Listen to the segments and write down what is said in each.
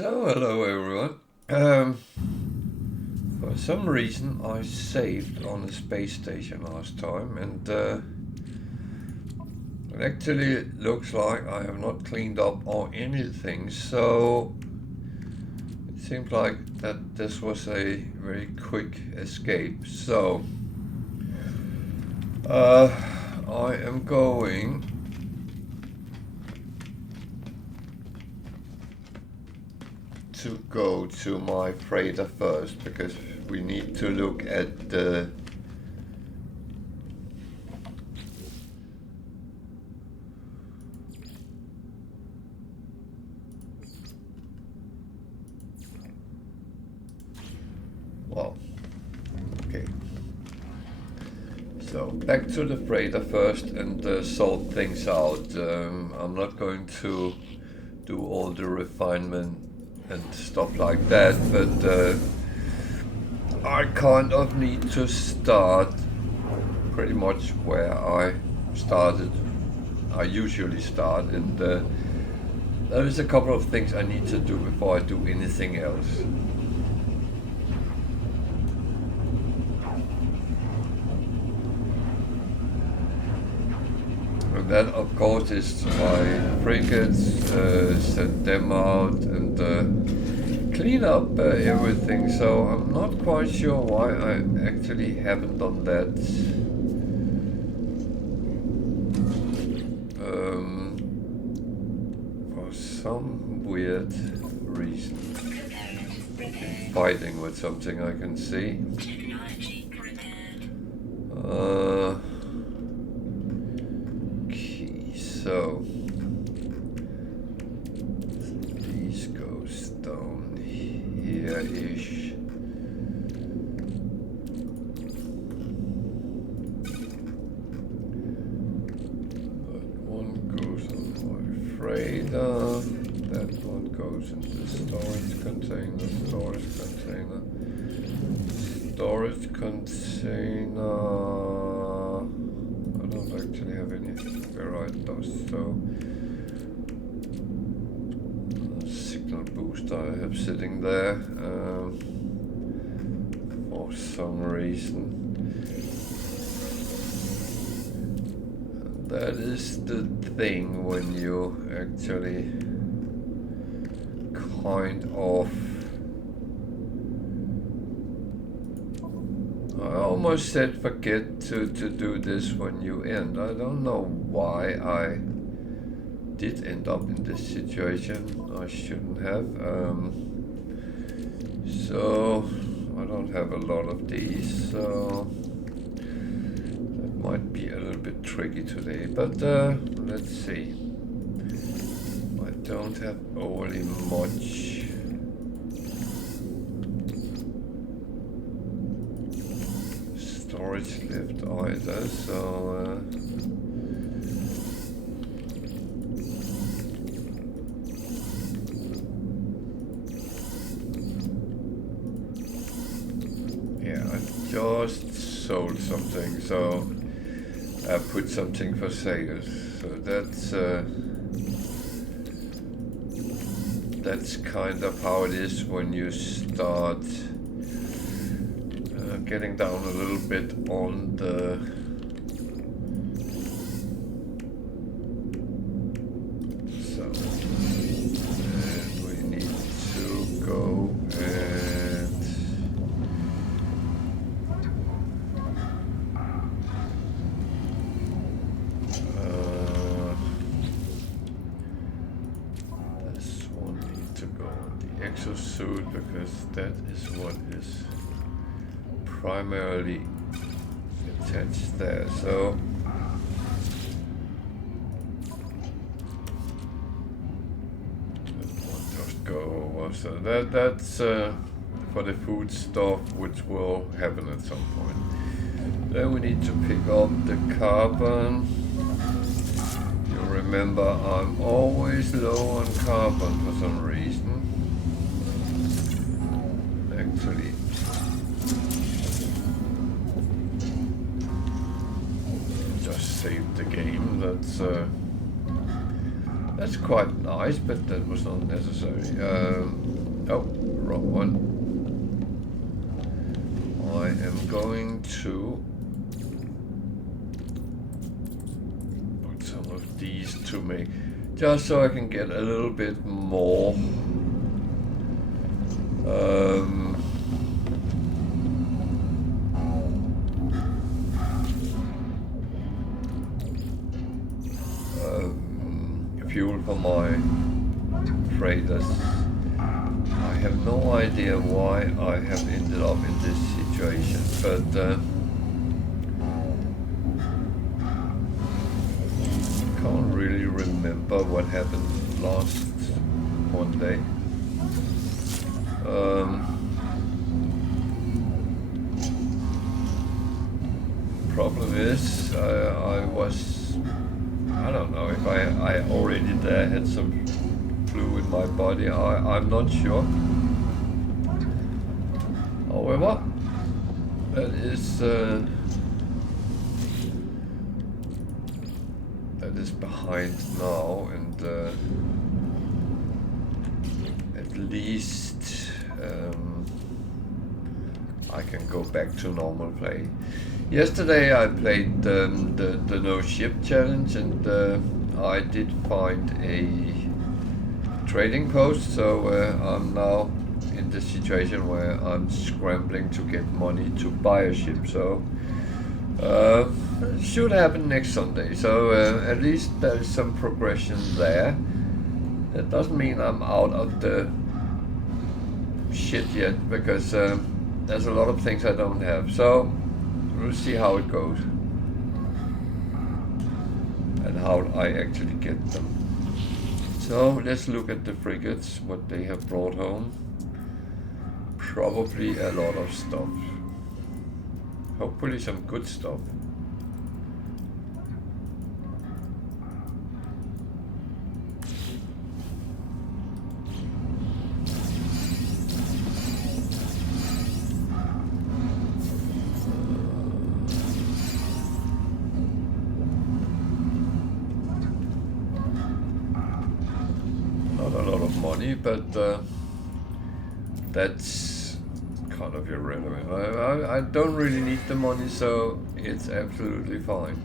So, hello everyone. For some reason I saved on the space station last time, and it actually looks like I have not cleaned up or anything, so it seems like that this was a very quick escape. So I am going to go to my freighter first, because we need to look at the okay. So back to the freighter first and sort things out. I'm not going to do all the refinement and stuff like that, but I kind of need to start pretty much where I started. I usually start, and there is a couple of things I need to do before I do anything else. And that, of course, is my frigates, send them out and clean up everything. So I'm not quite sure why I actually haven't done that. For some weird reason. Fighting with something I can see. So these goes down here-ish. That one goes on my freighter. That one goes into storage container. Storage container. I don't actually have any ferrite dust, so signal booster I have sitting there for some reason. And that is the thing when you actually kind of, I almost said forget to do this when you end. I don't know why I did end up in this situation. I shouldn't have. So I don't have a lot of these, so that might be a little bit tricky today, but let's see. I don't have overly much storage left either, so yeah, I just sold something, so I put something for sale, so that's kind of how it is when you start getting down a little bit on the and we need to go and this one needs to go on the exosuit, because that is what is primarily attached there. So that one just go over. So that's for the food stuff, which will happen at some point. Then we need to pick up the carbon. You remember I'm always low on carbon for some reason. Actually, saved the game. That's quite nice, but that was not necessary. Oh, wrong one. I am going to put some of these to me, just so I can get a little bit more. Fuel for my freighters. I have no idea why I have ended up in this situation, but can't really remember what happened last Monday. Problem is, I don't know if I already there had some flu in my body. I'm not sure. However, that is behind now, and at least I can go back to normal play. Yesterday I played the no ship challenge, and I did find a trading post, so I'm now in the situation where I'm scrambling to get money to buy a ship. So it should happen next Sunday, so at least there is some progression there. That doesn't mean I'm out of the shit yet, because there's a lot of things I don't have. So we'll see how it goes and how I actually get them. So let's look at the frigates, what they have brought home. Probably a lot of stuff. Hopefully some good stuff. But that's kind of irrelevant. I don't really need the money, so it's absolutely fine.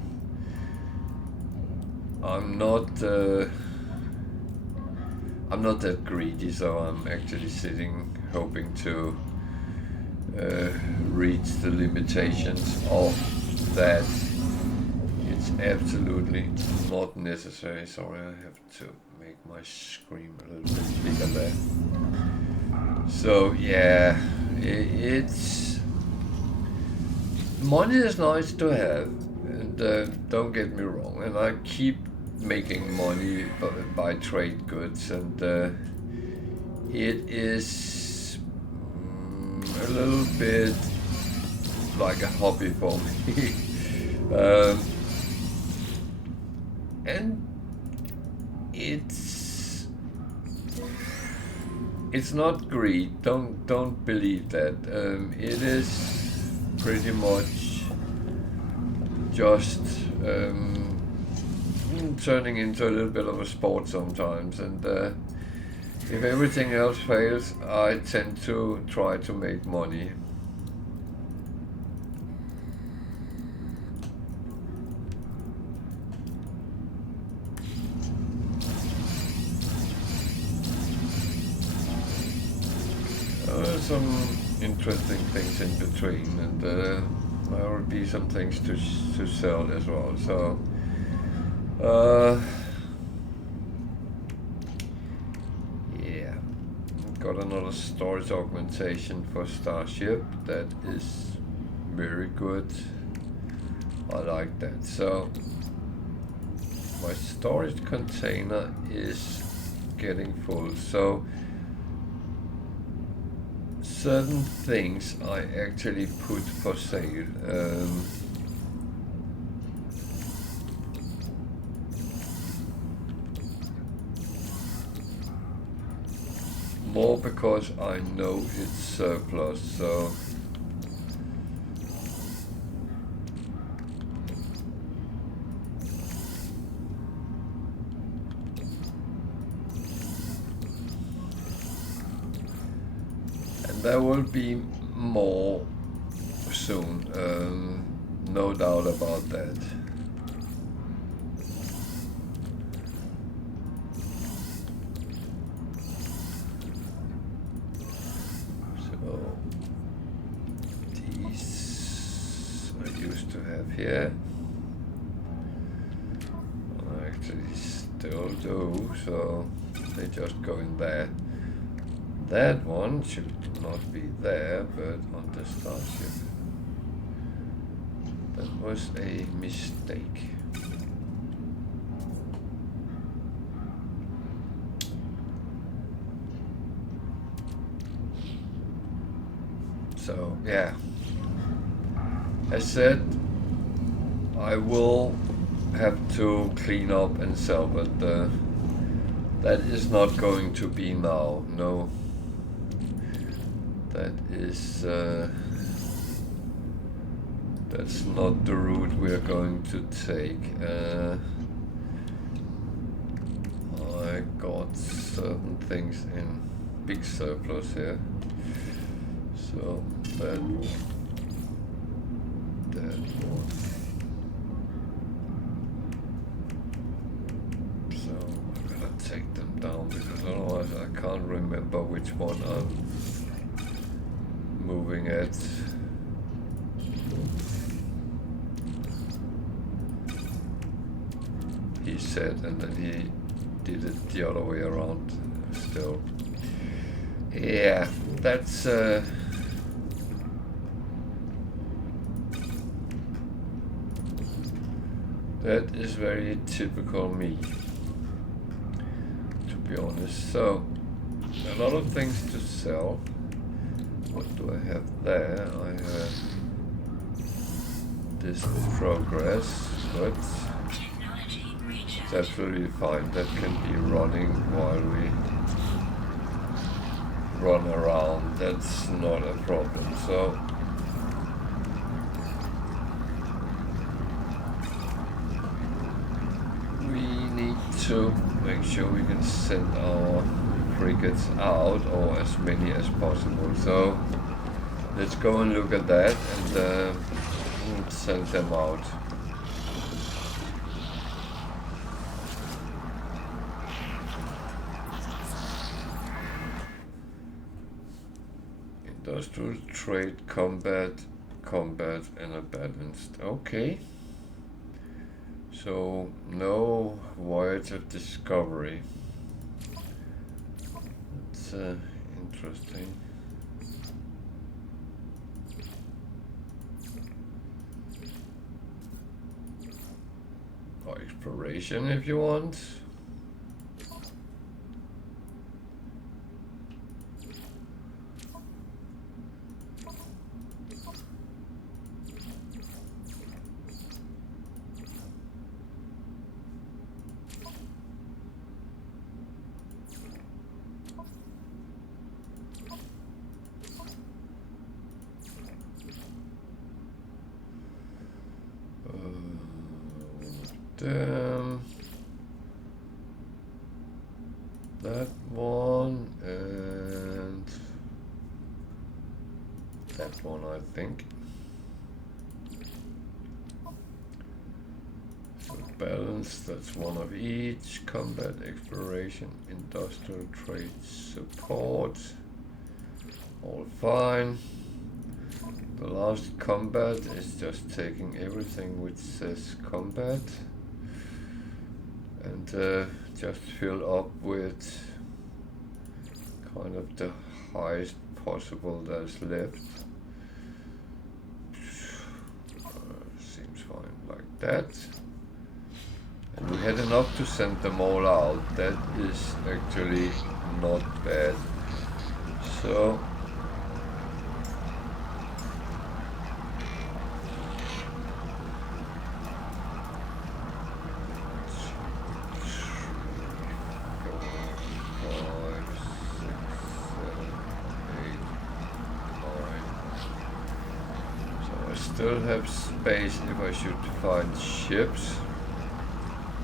I'm not that greedy, so I'm actually sitting hoping to reach the limitations of that. It's absolutely not necessary. Sorry, I have to make my screen a little bit bigger there. So yeah, it's money is nice to have, and don't get me wrong, and I keep making money by trade goods, and it is a little bit like a hobby for me. And it's not greed. Don't believe that. It is pretty much just turning into a little bit of a sport sometimes. And if everything else fails, I tend to try to make money. Some interesting things in between, and there will be some things to sell as well. So yeah, got another storage augmentation for Starship. That is very good. I like that. So my storage container is getting full. So certain things I actually put for sale. More because I know it's surplus, so there will be more soon, no doubt about that. So these I used to have here. I actually still do, so they just go in there. That one should not be there, but on the starship. That was a mistake. So, yeah. As said, I will have to clean up and sell, but that is not going to be now, no. That is, that's not the route we're going to take. I got certain things in big surplus here, so that one. So I'm gonna take them down because otherwise I can't remember which one I'm moving at. He said, and then he did it the other way around still. Yeah, that's that is very typical me, to be honest. So a lot of things to sell. What do I have there? I have this progress, but it's absolutely fine. That can be running while we run around. That's not a problem. So we need to make sure we can send our frigates out, or as many as possible. So let's go and look at that and send them out. Industrial trade, combat, and a balanced. Okay. So no voyage of discovery. It's interesting. Or exploration if you want. That one and that one, I think. So balance, that's one of each. Combat, exploration, industrial trade, support. All fine. The last combat is just taking everything which says combat and just fill up with kind of the highest possible that's left. Seems fine like that. And we had enough to send them all out. That is actually not bad. So still have space if I should find ships,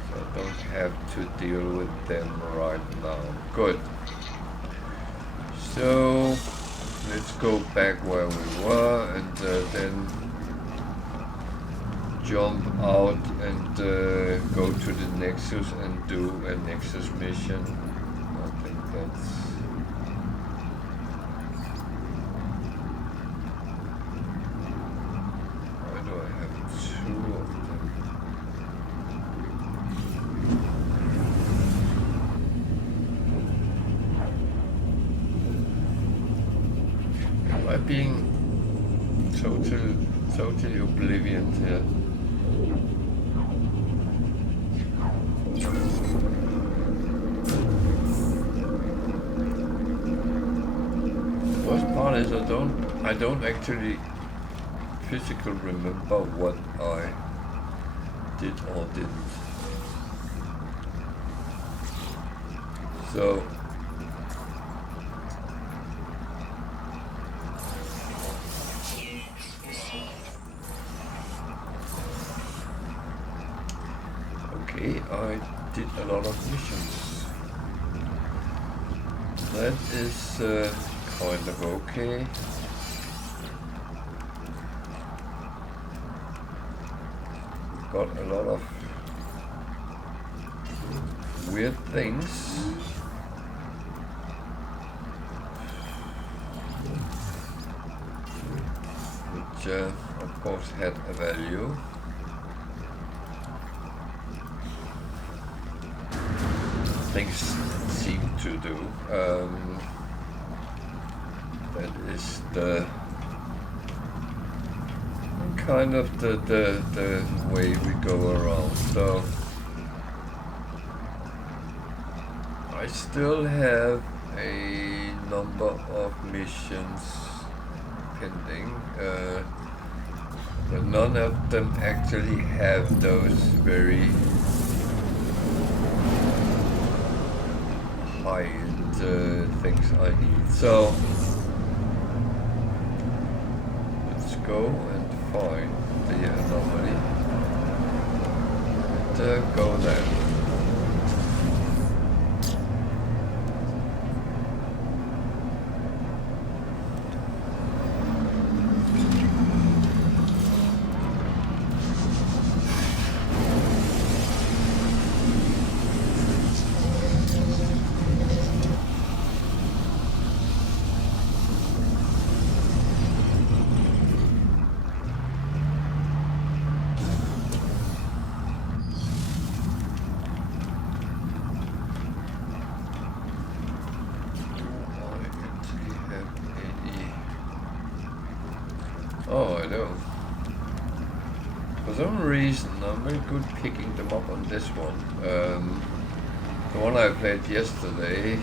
so I don't have to deal with them right now. Good. So let's go back where we were and then jump out and go to the Nexus and do a Nexus mission. I think that's... Why do I have two of them? Am I being totally oblivious here? Worst part is I don't actually physically remember what I did or didn't. So okay, I did a lot of missions. That is kind of okay. Got a lot of weird things. Which of course had a value. Things seem to do. That is the kind of the way we go around. So I still have a number of missions pending, but none of them actually have those very high-end things I need. So let's go and find the anomaly and go there. Oh, I do. For some reason, I'm very good picking them up on this one. The one I played yesterday,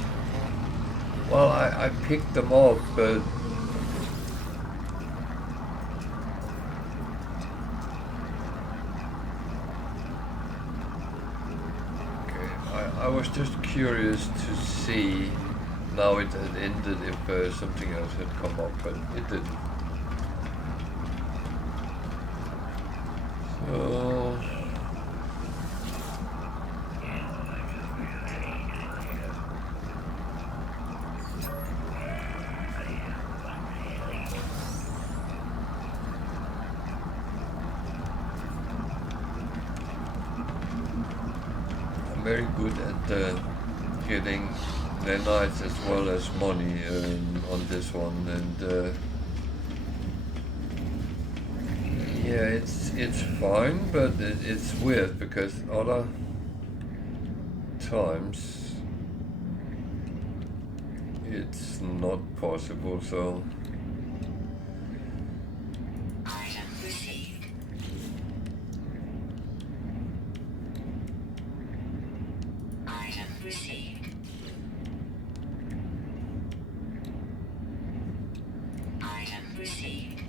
well, I picked them up, but okay, I was just curious to see, now it had ended, if something else had come up, but it didn't. So I'm very good at getting nanites as well as money on this one, and yeah, it's fine, but it's weird because other times it's not possible. So item received. Item received. Item received.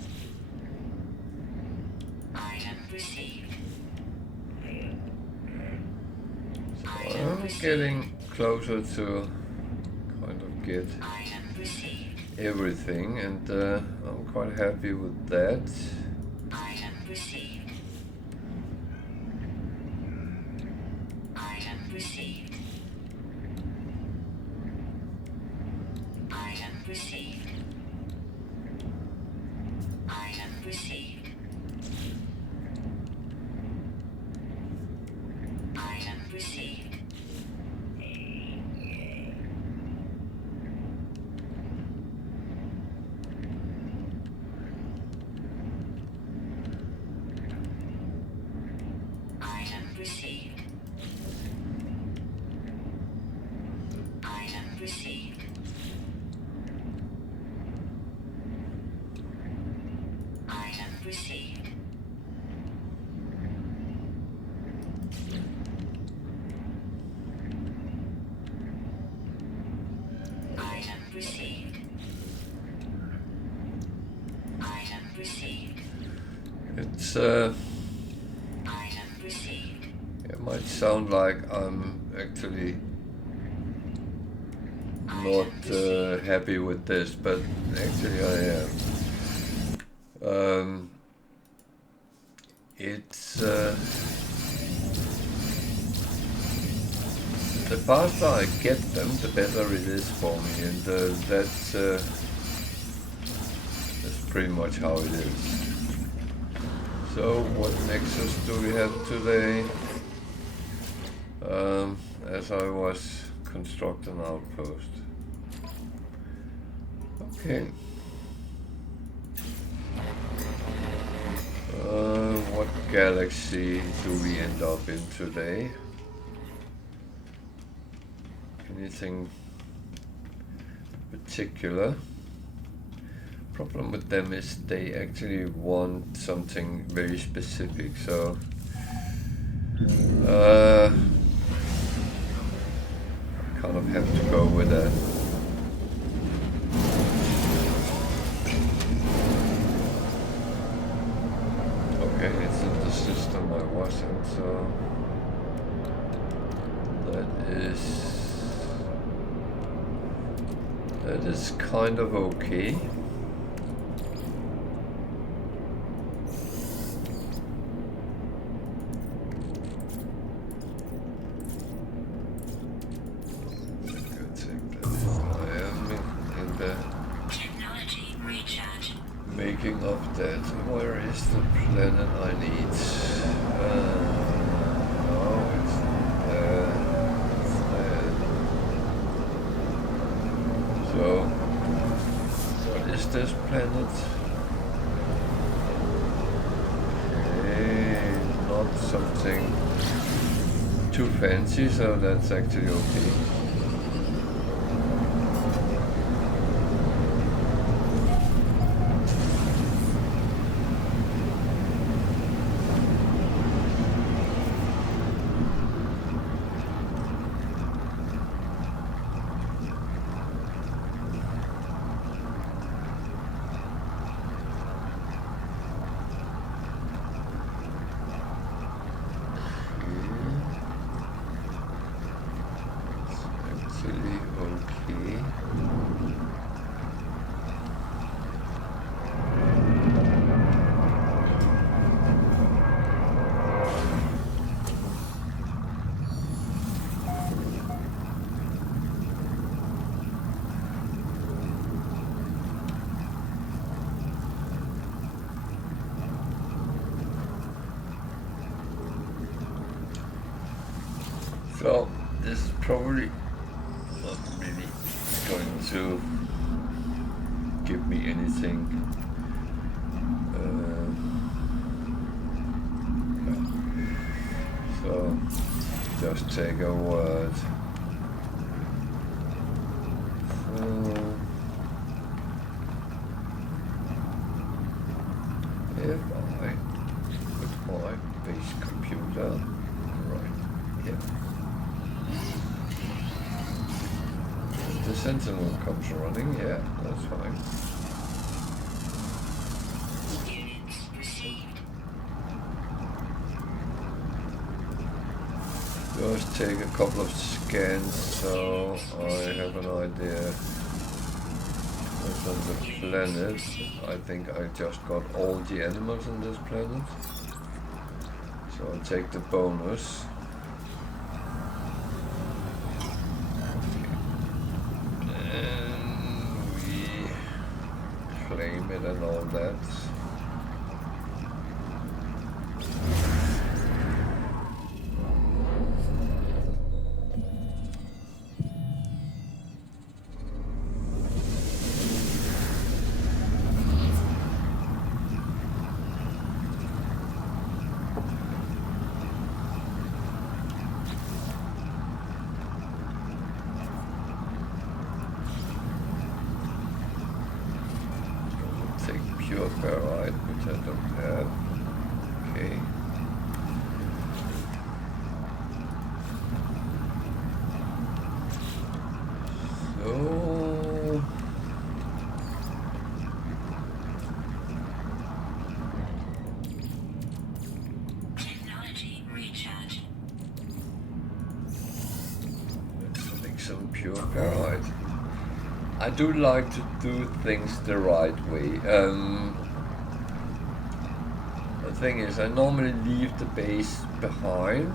Item received. I'm getting closer to kind of get Item received. everything, and I'm quite happy with that. Item received. Item received. Item received. received. Item received. Item received. Item received. Item received. Item received. Item received. It's Item received. it might sound like I'm actually not happy with this, but actually I am. It's the faster I get them, the better it is for me, and that's pretty much how it is. So, what nexus do we have today? As I was constructing an outpost. Okay. What galaxy do we end up in today? Anything particular? Problem with them is they actually want something very specific, so I kind of have to go with that. Okay, it's in the system I was in, so that is kind of okay. Making of that. Where is the planet I need? No, it's there. It's there. So, what is this planet? Okay, not something too fancy, so that's actually okay. So this is probably not really going to give me anything. So just take a word. If I put my base computer right here. The Sentinel comes running, yeah, that's fine. Units received. Just take a couple of scans so I have an idea what's on the planet. I think I just got all the animals on this planet. So I'll take the bonus. And we claim it and all that. ferrite, which I don't have. Okay. So technology recharge. let's make some pure ferrite. I do like to do things the right way. The thing is, I normally leave the base behind.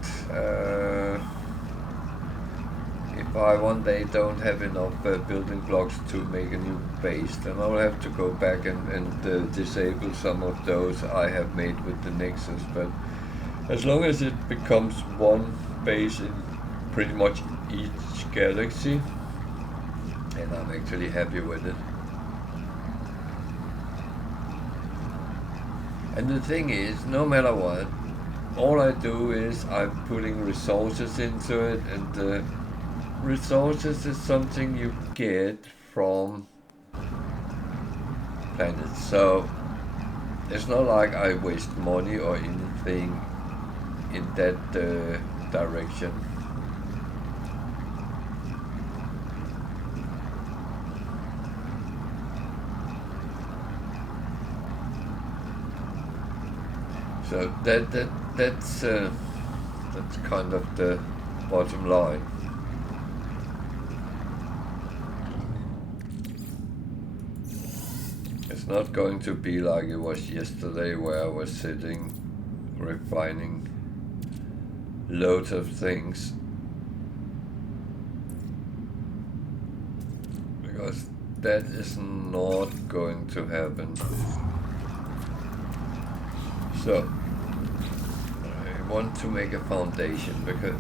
If I one day don't have enough building blocks to make a new base, then I'll have to go back and disable some of those I have made with the Nexus. But as long as it becomes one base in pretty much each galaxy, and I'm actually happy with it. And the thing is, no matter what, all I do is I'm putting resources into it, and resources is something you get from planets. So it's not like I waste money or anything in that direction. So that's kind of the bottom line. It's not going to be like it was yesterday, where I was sitting refining loads of things, because that is not going to happen. So I want to make a foundation, because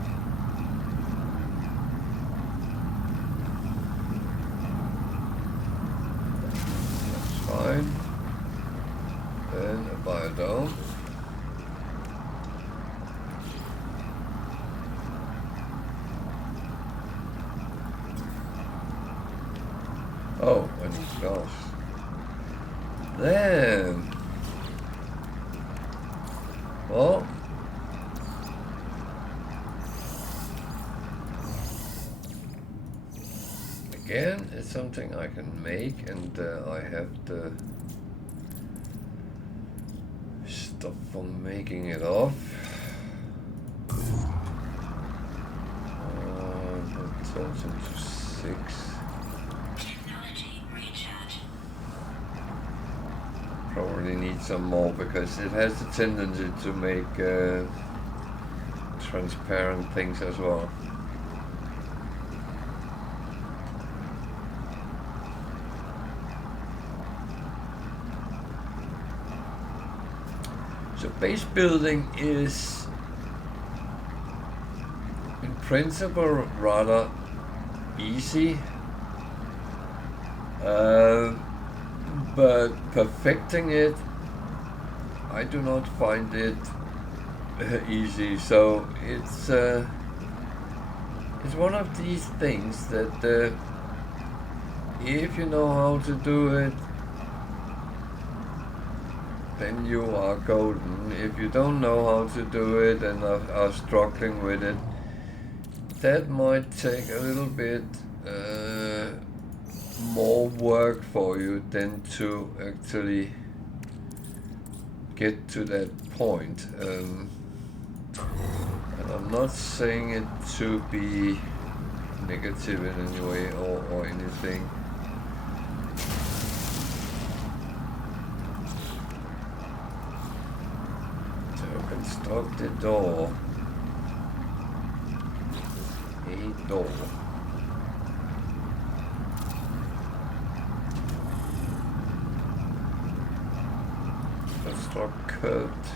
that's fine. Then a biodome. Oh, I need glass. Then, well, again, it's something I can make, and I have the stuff for making it off. That turns into 6. Technology recharge. Probably need some more, because it has the tendency to make transparent things as well. So base building is in principle rather easy, but perfecting it, I do not find it easy. So it's one of these things that if you know how to do it, then you are golden. If you don't know how to do it and are struggling with it, that might take a little bit more work for you than to actually get to that point. And I'm not saying it to be negative in any way or anything. Construct a door. A door. Construct curved.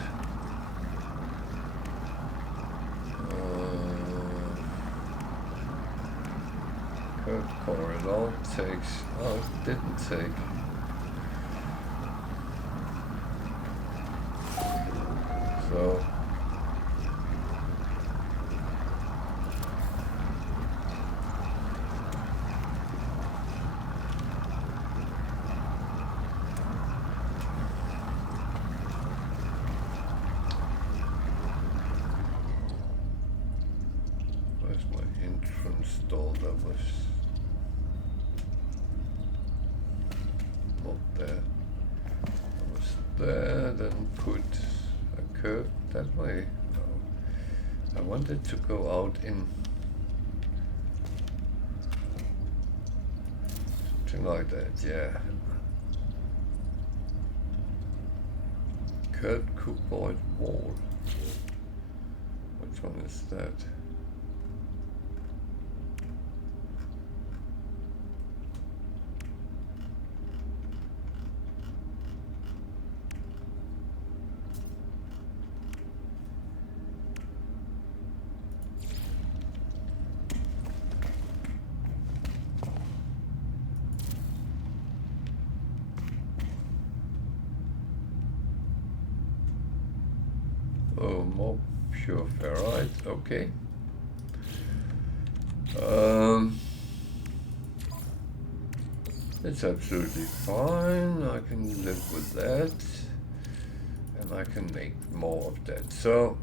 Curved corridor takes. Oh, it didn't take. So that was not there. That was there, then put a curve that way. No. I wanted to go out in something like that, yeah. Curved cuboid wall. Which one is that? Oh, more pure ferrite, okay. It's absolutely fine, I can live with that. And I can make more of that. So,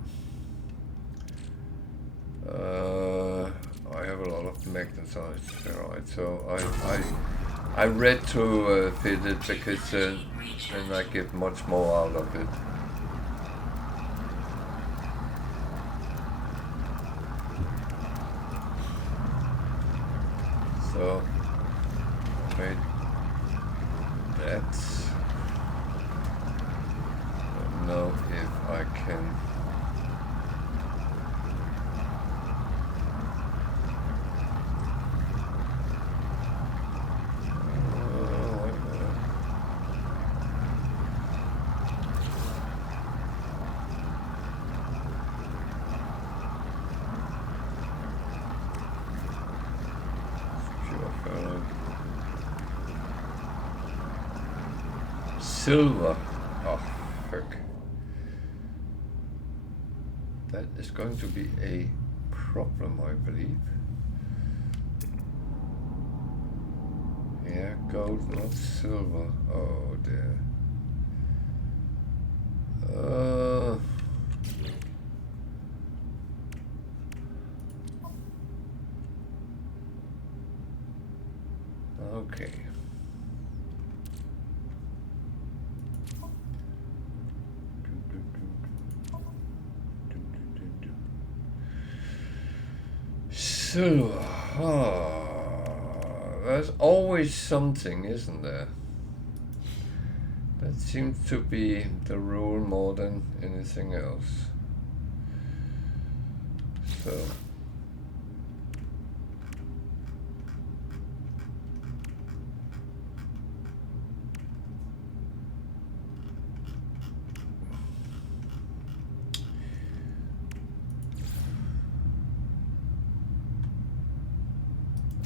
I have a lot of magnetized ferrite, so I read to fit it because then I get much more out of it. So I made that. Don't know if I can. Wait a minute. Silver. Oh, fuck. That is going to be a problem, I believe. Yeah, gold, not silver. Oh dear. Okay. Silver. There's always something, isn't there? That seems to be the rule more than anything else. So.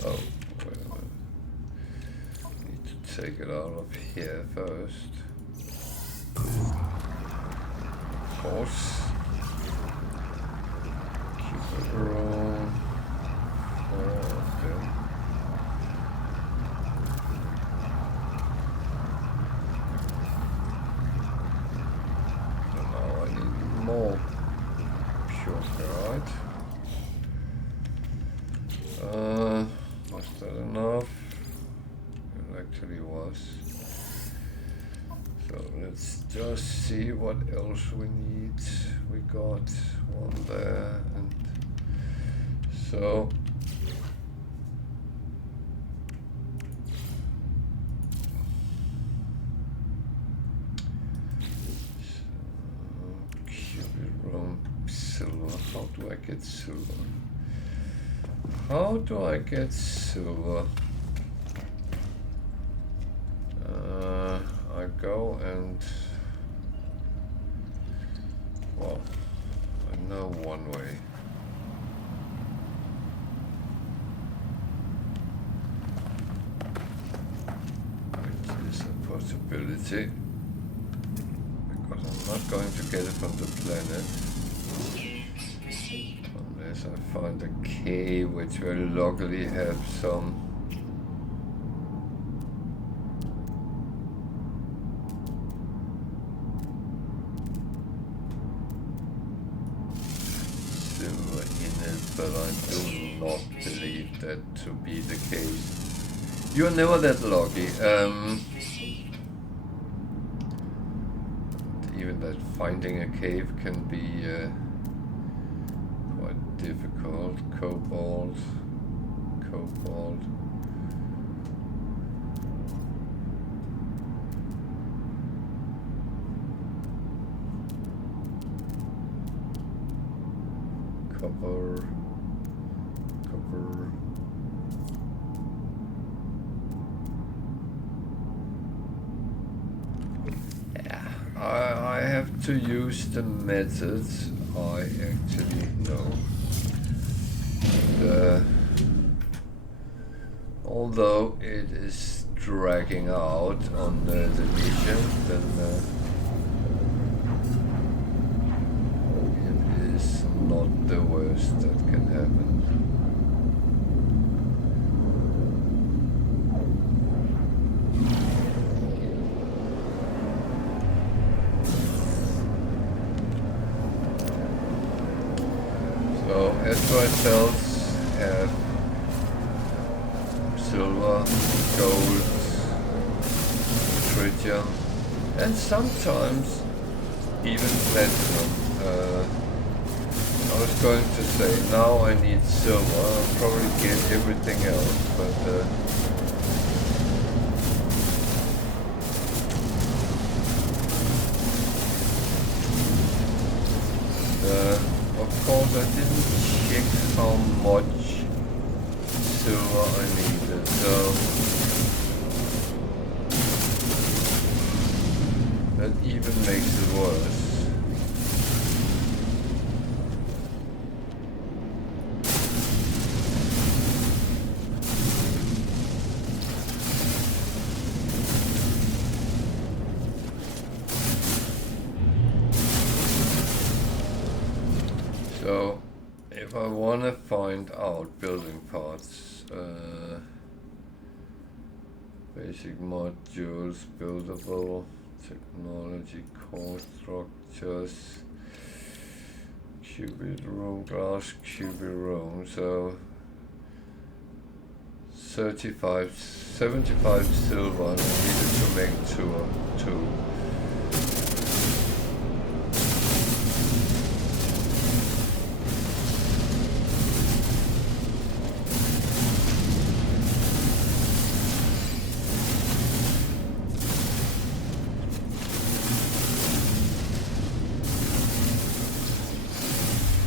Oh, wait a minute. Need to take it out of here first. Of course. Keep it wrong. Okay. So now I need more pure ferrite. Was that enough? It actually was. So let's just see what else we need. We got one there, and so cubic silver. How do I get silver? How do I get silver? I go and, well, I know one way. Which is a possibility, because I'm not going to get it from the planet. Unless I find a cave which will luckily have some silver in it, but I do not believe that to be the case. You're never that lucky. Even that finding a cave can be quite difficult. Cobalt. Copper. Yeah, I have to use the methods I actually know. Although it is dragging out on the mission, then it is not the worst that can happen. So asteroid belts have silver, gold, tritium, and sometimes even platinum. I was going to say now I need silver. I'll probably get everything else, but of course I didn't check how much silver I needed, so that even makes it worse. So, if I want to find out building parts, basic modules, buildable, technology, core structures, qubit room, glass qubit room, so 75 silver, I needed to make two.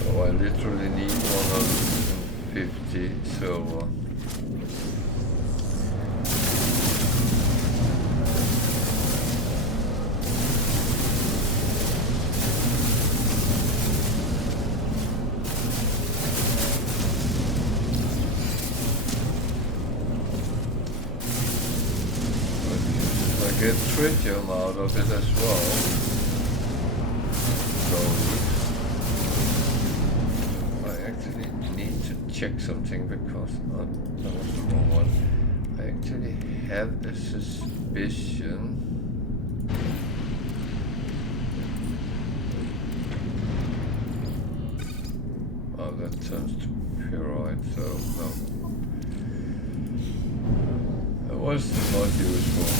I literally need 150 silver. But I get tritium out of it as well. So check something because that was the wrong one. I actually have a suspicion. Oh, that turns to pyrite, so no. That was not useful.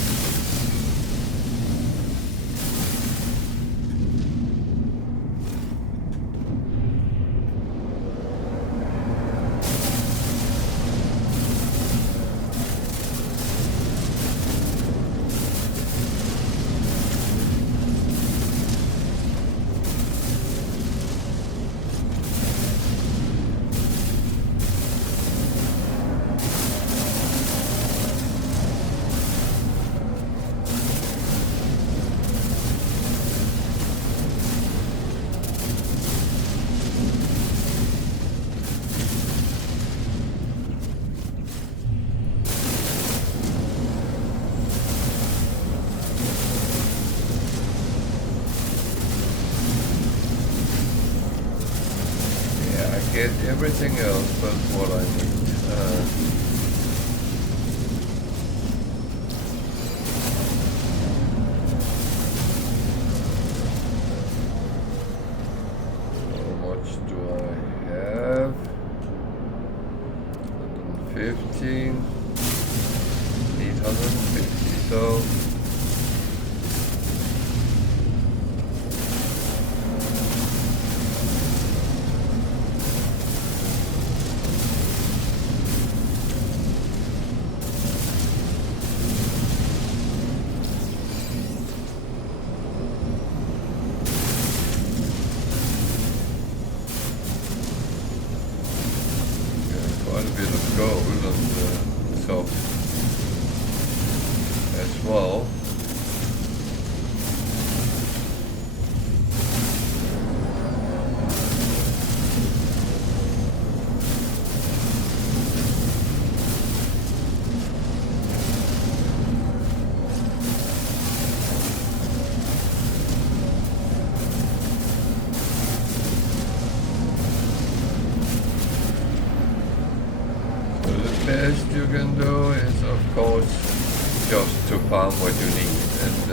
Get everything else but what I need. How much do I have? 16, 850, so quite a bit of gold and so as well. Best you can do is, of course, just to farm what you need and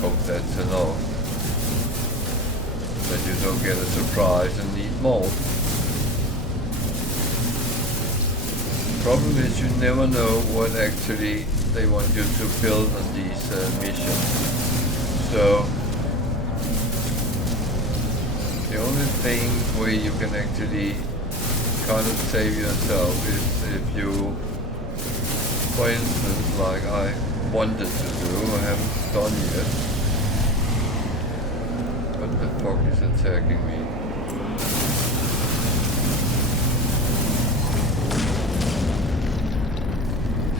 hope that's enough. That you don't get a surprise and need more. Problem is you never know what actually they want you to build on these missions. So the only thing where you can actually kind of save yourself is if you, for instance, like I wanted to do, I haven't done yet. What the fuck is attacking me?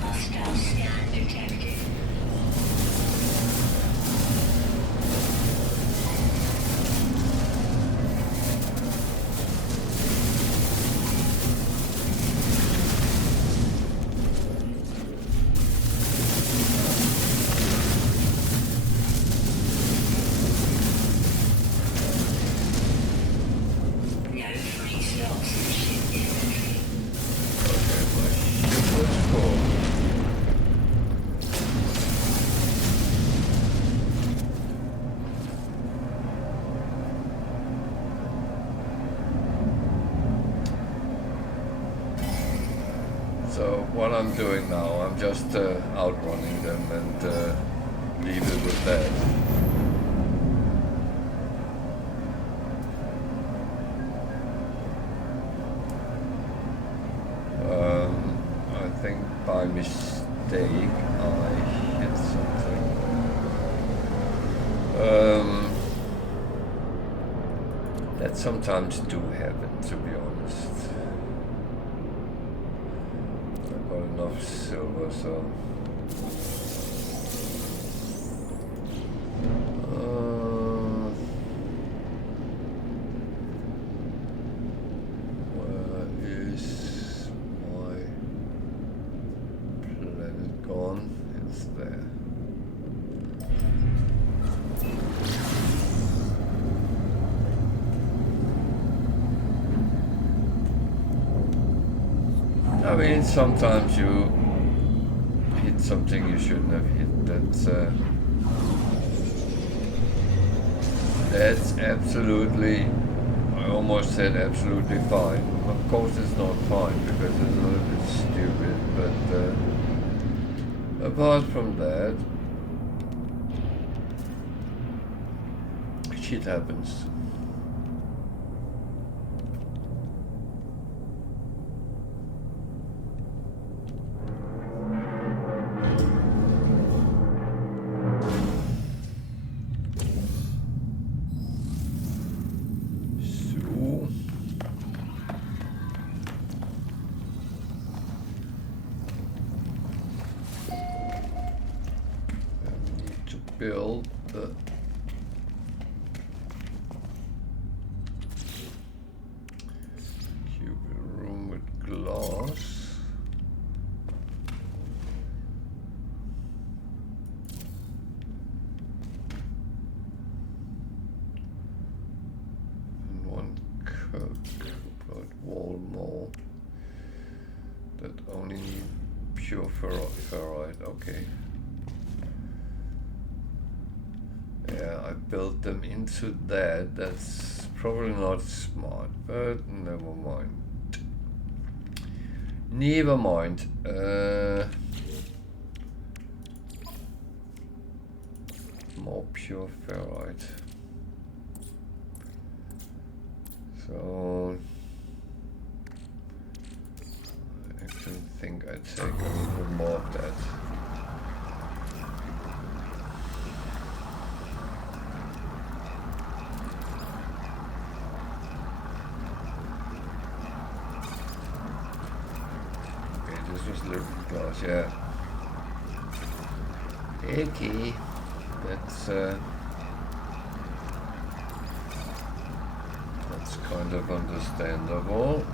Hostile scan detected. So what I'm doing now, I'm just outrunning them and leave it with that. I think by mistake I hit something. That sometimes do happen, to be honest. Enough silver, so where is my planet gone? It's there. I mean, sometimes you hit something you shouldn't have hit. That's absolutely, I almost said absolutely fine. Of course it's not fine because it's a little bit stupid, but apart from that, shit happens. Build the cubic room with glass. And one coke, but wall mall that only need pure ferrite. Okay. Yeah, I built them into that. That's probably not smart, but never mind. Never mind. More pure ferrite. So I actually think I'd take a little more of that. Okay, this was little glass, yeah. Okay, that's kind of understandable.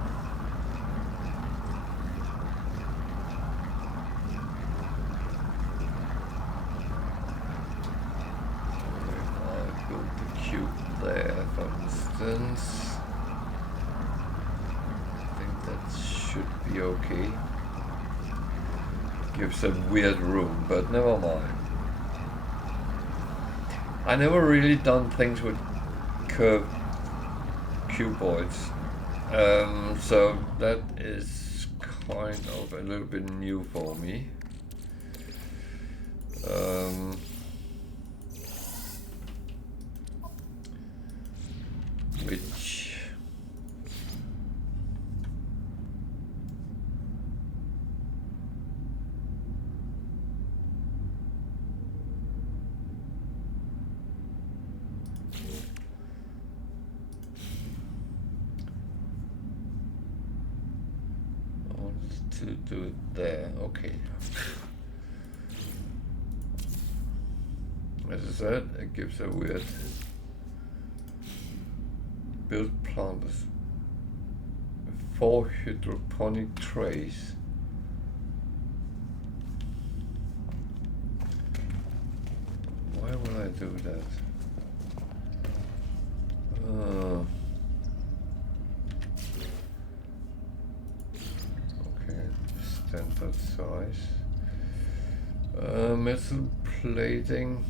If I build the cube there, for instance, I think that should be okay. Gives a weird room, but never mind. I never really done things with curved cuboids, so that is kind of a little bit new for me. Which to do it there, okay. As I said, it gives a weird build plants. 4 hydroponic trays. Why would I do that? Standard size. Metal plating.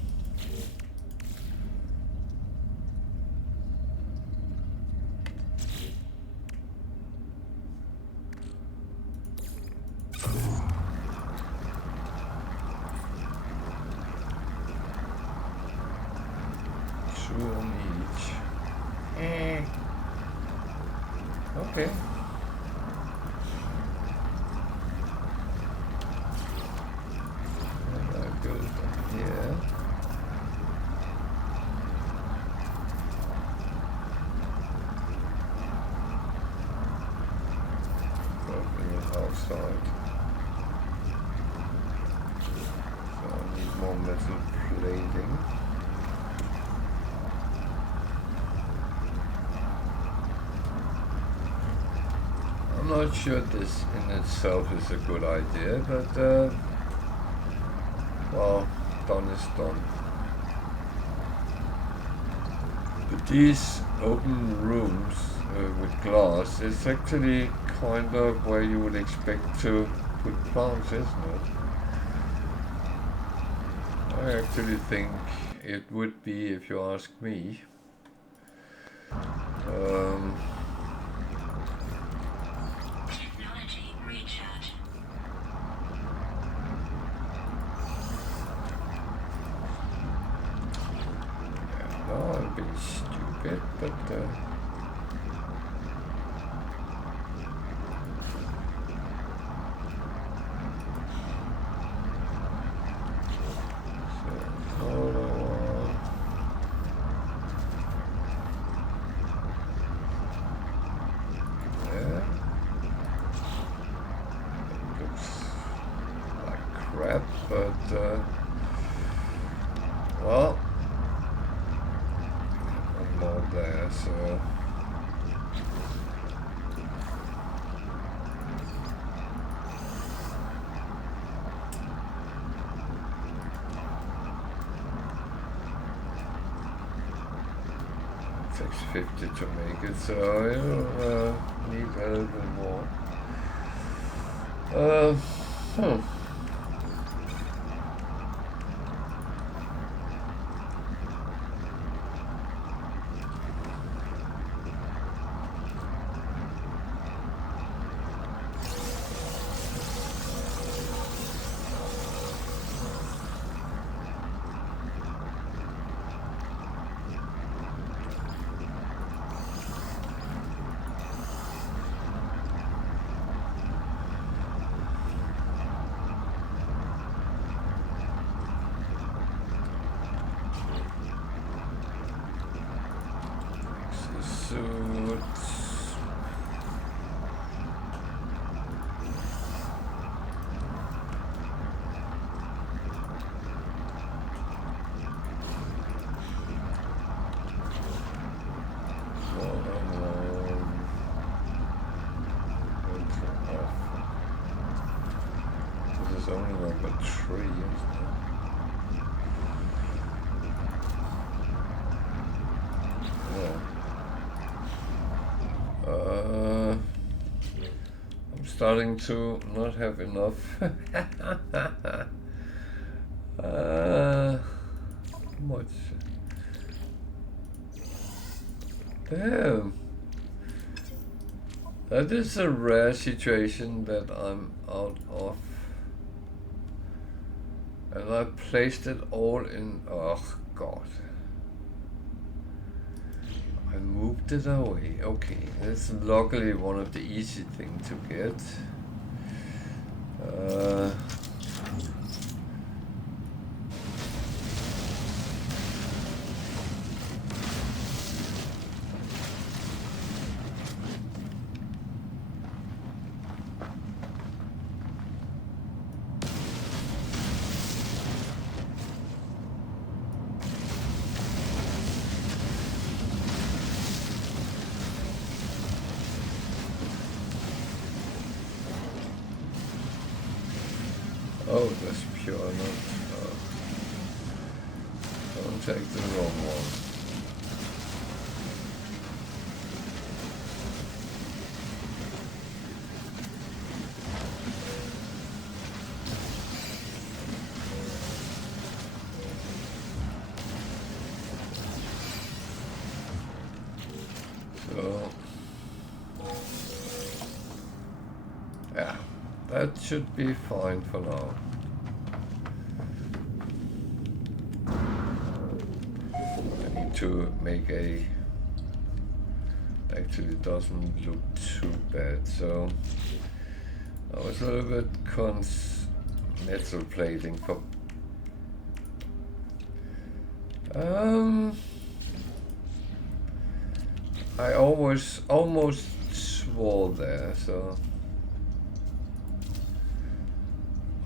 Two on each. Okay. Outside. So I need more metal plating. I'm not sure this in itself is a good idea, but well, done is done. But these open rooms with glass, it's actually kind of where you would expect to put plants, isn't it? I actually think it would be, if you ask me. Technology recharge. Yeah, no, I'm being stupid, but 650 to make it, so I need a little bit more. there's only number 3, isn't there? Yeah. I'm starting to not have enough. Much. Damn. That is a rare situation that I'm out of. And I placed it all in. Oh god. I moved it away. Okay, that's luckily one of the easy things to get. Oh, that's pure not. Don't take the wrong one. So, yeah, that should be fine for now. To make a actually doesn't look too bad, so I was a little bit metal plating for I almost swore there, so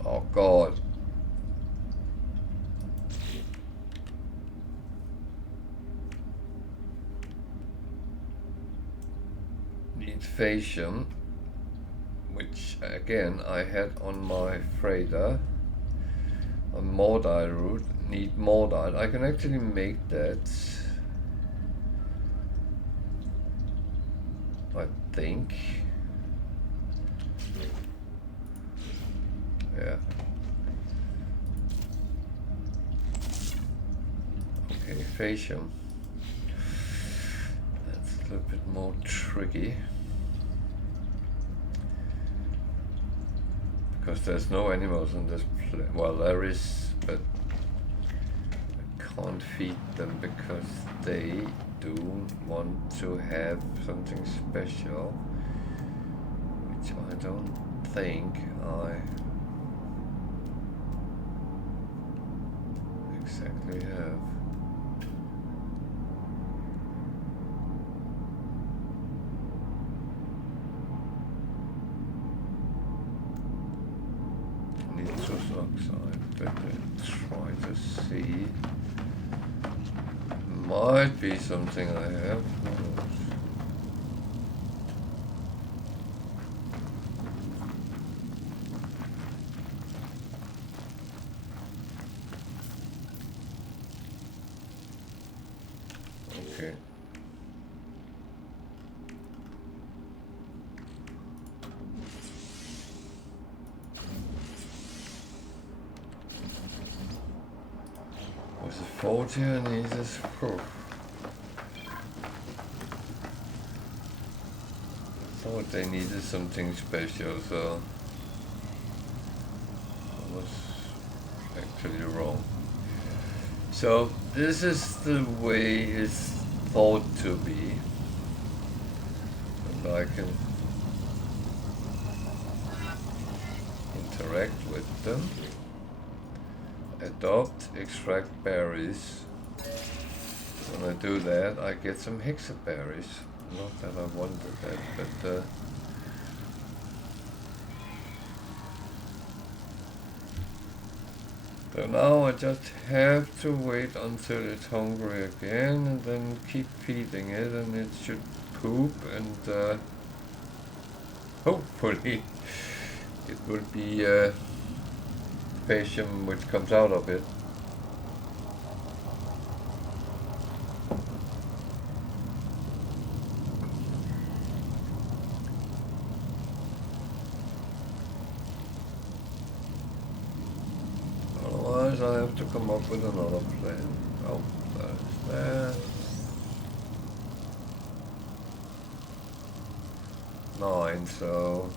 oh god. Fashion, which again I had on my freighter on Mordite route, need Mordite. I can actually make that, I think. Yeah. Okay, fashion. That's a little bit more tricky. Because there's no animals on this planet. Well, there is, but I can't feed them because they do want to have something special, which I don't think I exactly have. Try to see. Might be something I have. Okay. Was it 40 I need this? Thought they needed something special, so I was actually wrong. So this is the way it's thought to be, and I can interact with them. Adopt, extract berries. When I do that, I get some hexaberries. Not that I wanted that, but so now I just have to wait until it's hungry again, and then keep feeding it, and it should poop, and hopefully it will be fascium which comes out of it. Otherwise I have to come up with another plan. Oh, there's that. 9, so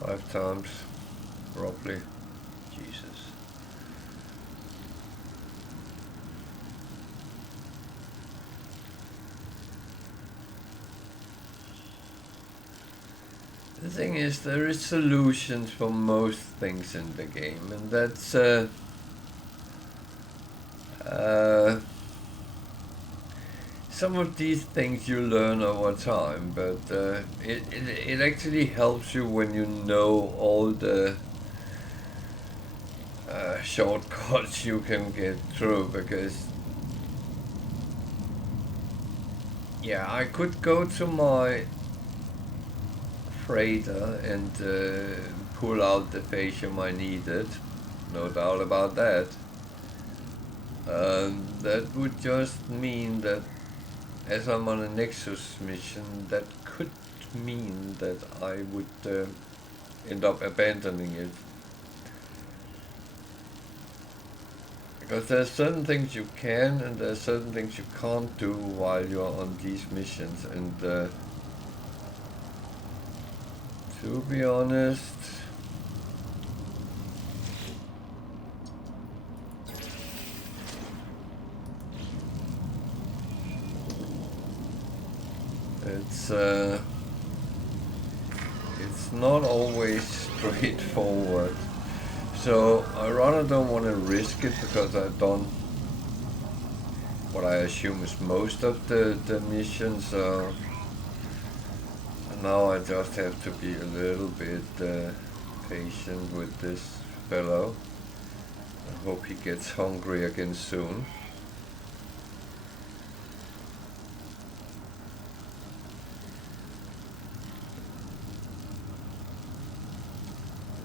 5 times roughly. Jesus. The thing is, there is solutions for most things in the game, and that's some of these things you learn over time, but it actually helps you when you know all the shortcuts you can get through, because yeah, I could go to my freighter and pull out the fascium I needed, no doubt about that. That would just mean that as I'm on a Nexus mission, that could mean that I would end up abandoning it. Because there's certain things you can and there's certain things you can't do while you're on these missions, and to be honest, it's not always straightforward. So I rather don't want to risk it, because I've done what I assume is most of the missions. Now I just have to be a little bit patient with this fellow. I hope he gets hungry again soon.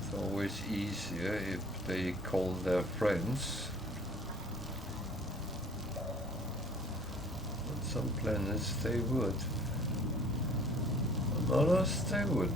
It's always easier if they call their friends. On some planets they would. On others they wouldn't.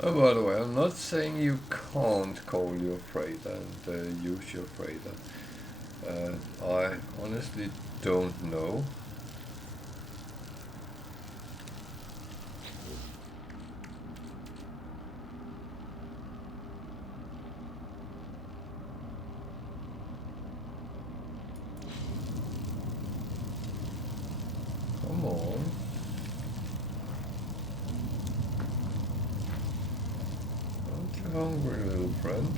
Oh, by the way, I'm not saying you can't call your freighter and use your freighter. I honestly don't know. Come on. Aren't you hungry, little friend?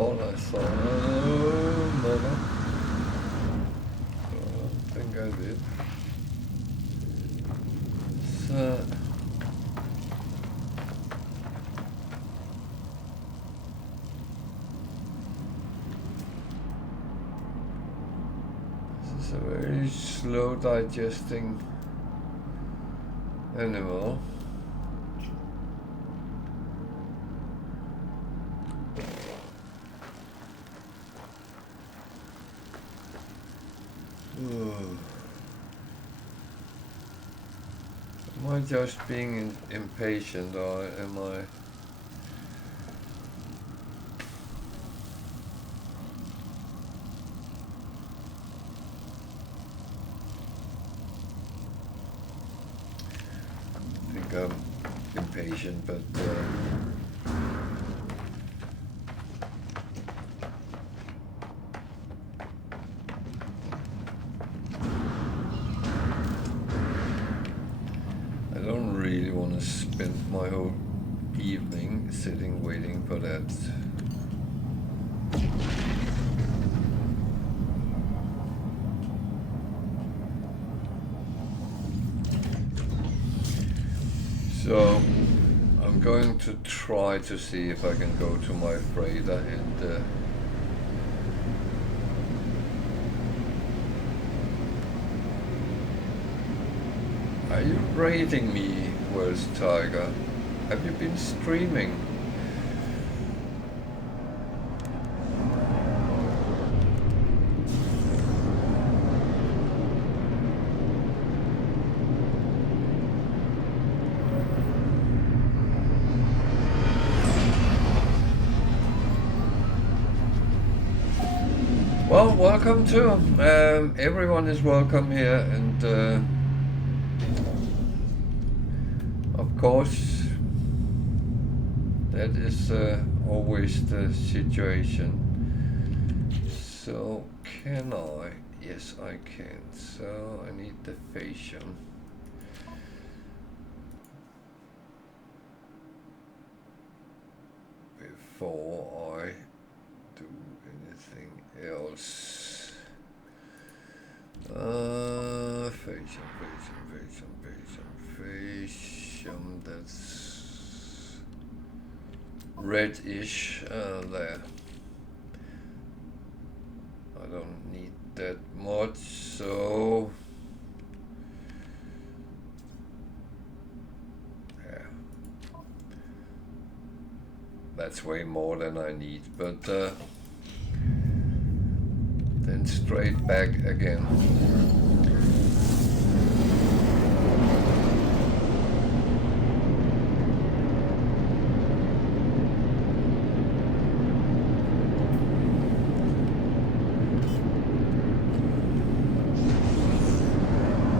I saw another. I don't think I did. So, this is a very slow digesting animal. Am I just being impatient, or am I impatient, but I don't really want to spend my whole evening sitting waiting for that. So I'm going to try to see if I can go to my freighter and are you raiding me, Wells Tiger? Have you been streaming? Well, welcome to. Everyone is welcome here, and of course, that is always the situation. So, can I? Yes, I can. So, I need the fashion. Before I do anything else. Fashion, that's reddish, there. I don't need that much, so yeah. That's way more than I need, but then straight back again.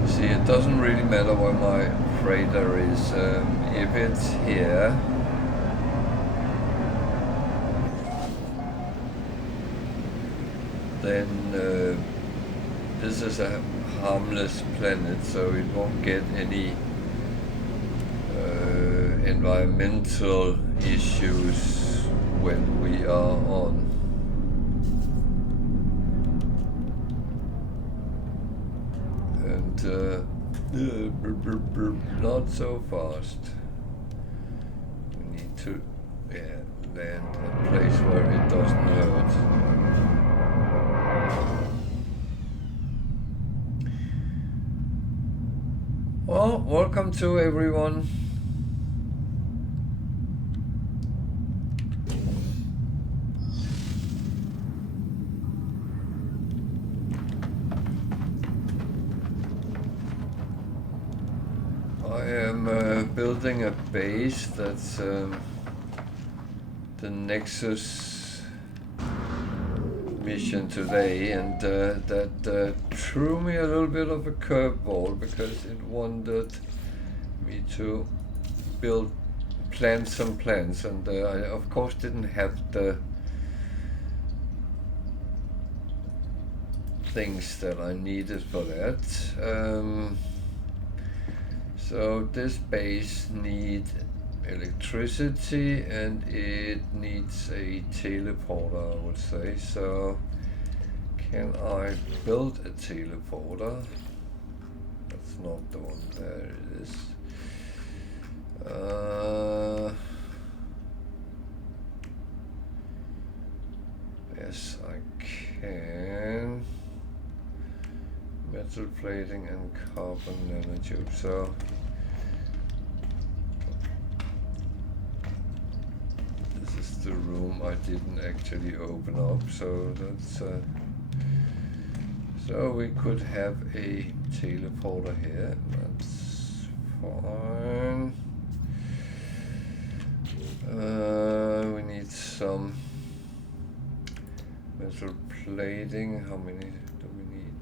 See, it doesn't really matter where my freighter is. If it's here, then this is a harmless planet, so it won't get any environmental issues when we are on. And not so fast. We need to land a place where it doesn't hurt. Well, welcome to everyone. I am building a base. That's the Nexus mission today, and that threw me a little bit of a curveball because it wanted me to plant some plants, and I of course didn't have the things that I needed for that. So this base needs electricity and it needs a teleporter, I would say. So can I build a teleporter? That's not the one. There it is. Yes, I can. Metal plating and carbon nanotube. So this is the room I didn't actually open up. So that's so we could have a teleporter here. That's fine. We need some metal plating. How many do we need?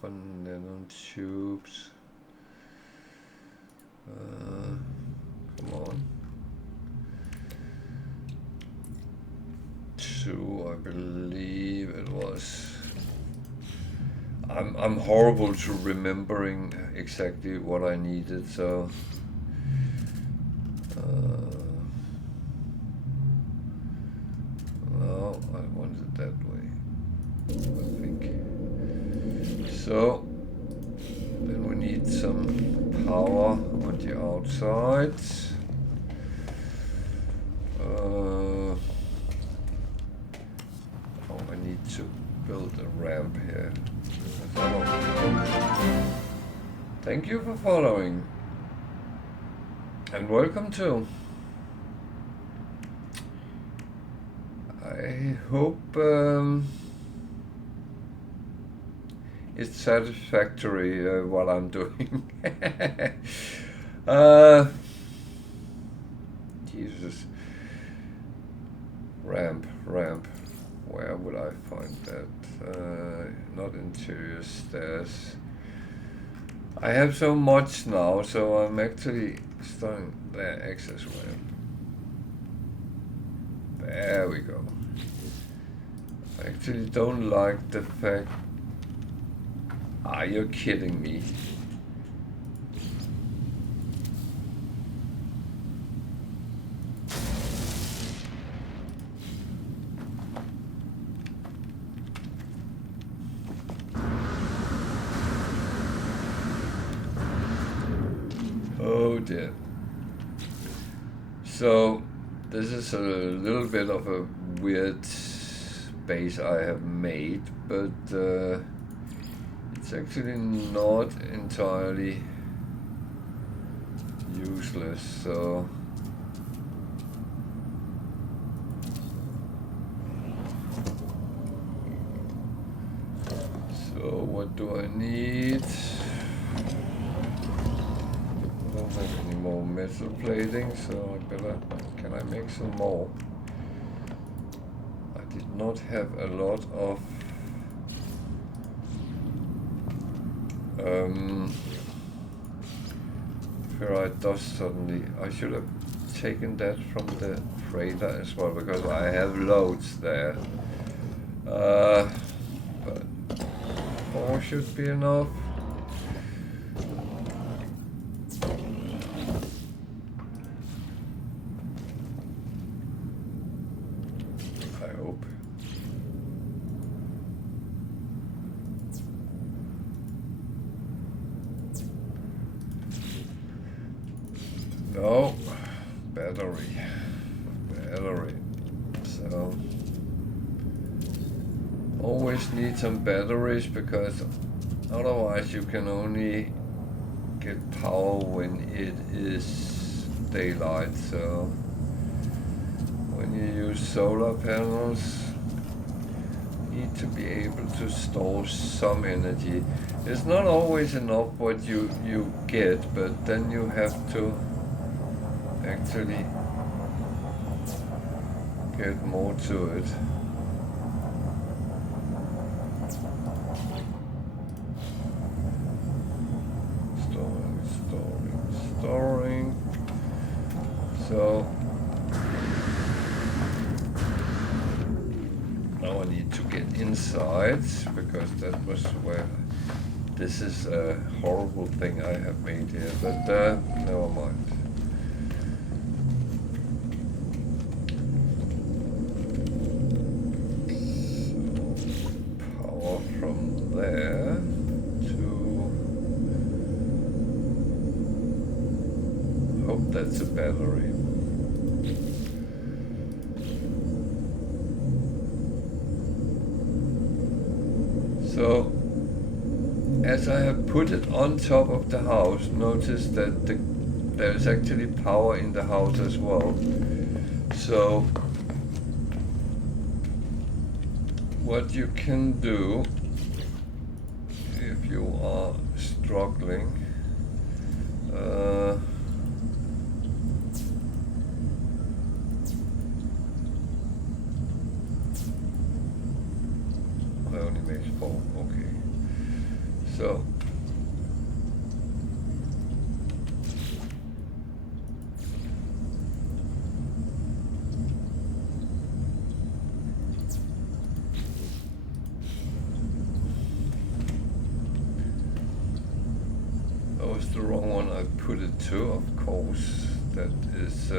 copper nanotubes. Come on. 2, I believe it was. I'm horrible to remembering exactly what I needed, so no, I wanted it that way, I think. So then we need some power on the outside. I need to build a ramp here. Thank you for following, and welcome to. I hope it's satisfactory what I'm doing. Jesus. Ramp. Where would I find that? Not interior stairs. I have so much now, so I'm actually starting the access ramp. There we go. I actually don't like the fact. Are you kidding me? Oh dear. So this is a little bit of a weird base I have made, but it's actually not entirely useless. So what do I need? I don't have any more metal plating, so I better. Can I make some more? I did not have a lot of ferrite dust suddenly. I should have taken that from the freighter as well, because I have loads there. But 4 should be enough. I hope. No, battery. So always need some batteries, because otherwise you can only get power when it is daylight. So when you use solar panels, you need to be able to store some energy. It's not always enough what you get, but then you have to actually get more to it. Storing. So now I need to get inside, because that was where. This is a horrible thing I have made here, but never mind. So, power from there to. Hope that's a battery. So, as I have put it on top of the house, notice that there is actually power in the house as well. So what you can do if you are struggling, I only made 4, okay. So that was the wrong one I put it to, of course. That is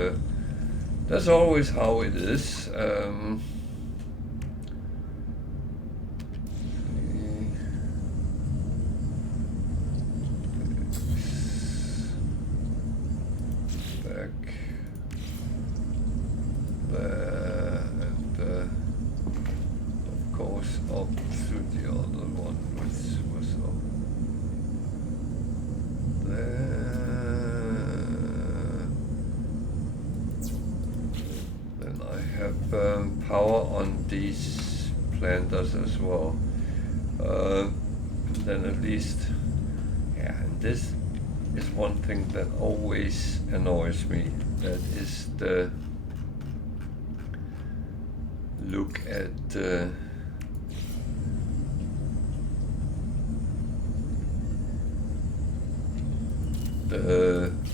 that's always how it is. Power on these planters as well. Then at least, yeah, and this is one thing that always annoys me. That is the look at the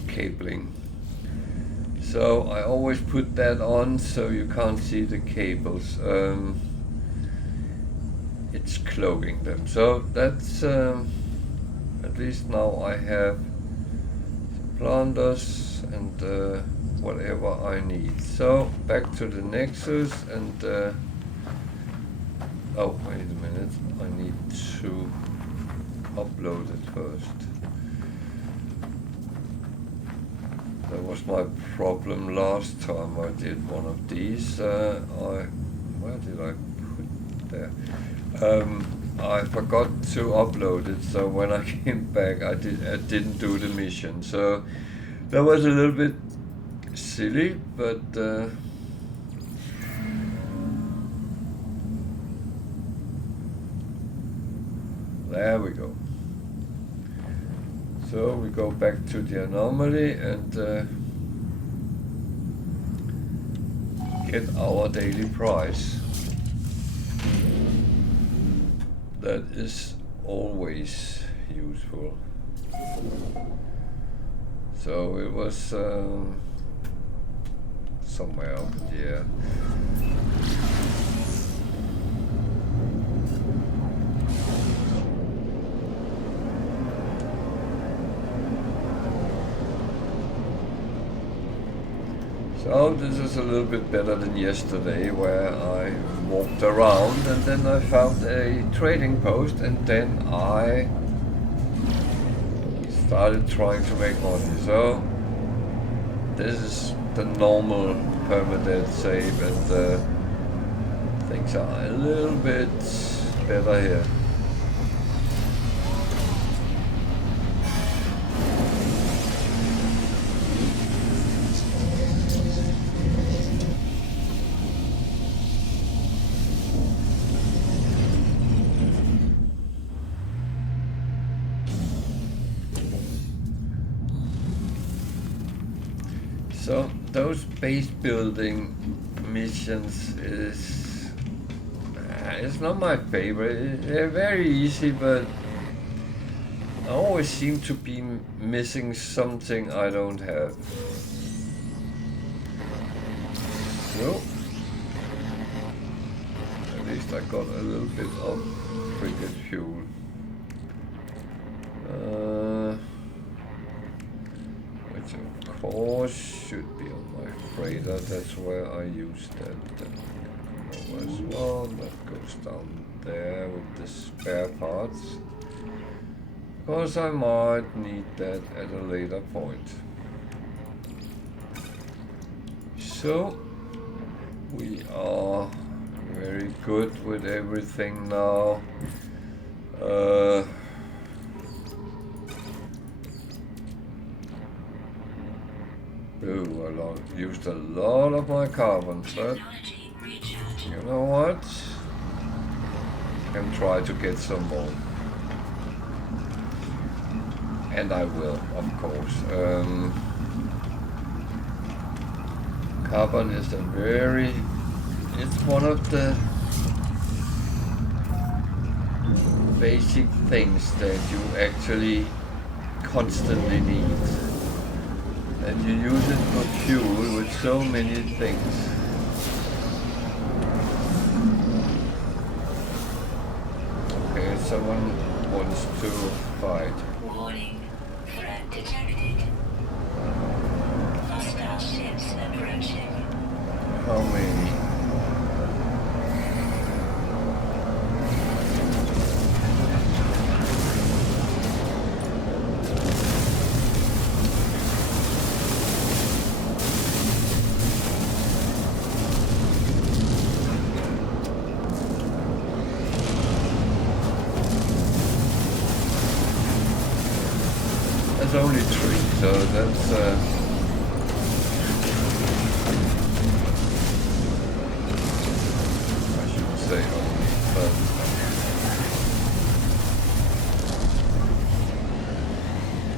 cabling. So I always put that on so you can't see the cables. It's clogging them. So that's at least now I have some planters and whatever I need. So back to the Nexus and oh, wait a minute, I need to upload it first. That was my problem last time I did one of these. Where did I put there? I forgot to upload it, so when I came back I didn't do the mission. So that was a little bit silly, but there we go. So we go back to the anomaly and get our daily prize. That is always useful. So it was somewhere up here. So this is a little bit better than yesterday, where I walked around and then I found a trading post and then I started trying to make money. So this is the normal permadeath save and things are a little bit better here. So those base building missions is it's not my favorite. They're very easy, but I always seem to be missing something I don't have. So at least I got a little bit of frigate fuel. Which of course should be on my freighter. That's where I use that as well. That goes down there with the spare parts. Because I might need that at a later point. So we are very good with everything now. I used a lot of my carbon, but you know what? I can try to get some more. And I will, of course. Carbon is it's one of the basic things that you actually constantly need. And you use it for fuel with so many things. Okay, someone wants to fight. Warning. Threat detected. Hostile ships approaching. How many? There's only 3, so that's I shouldn't say only, but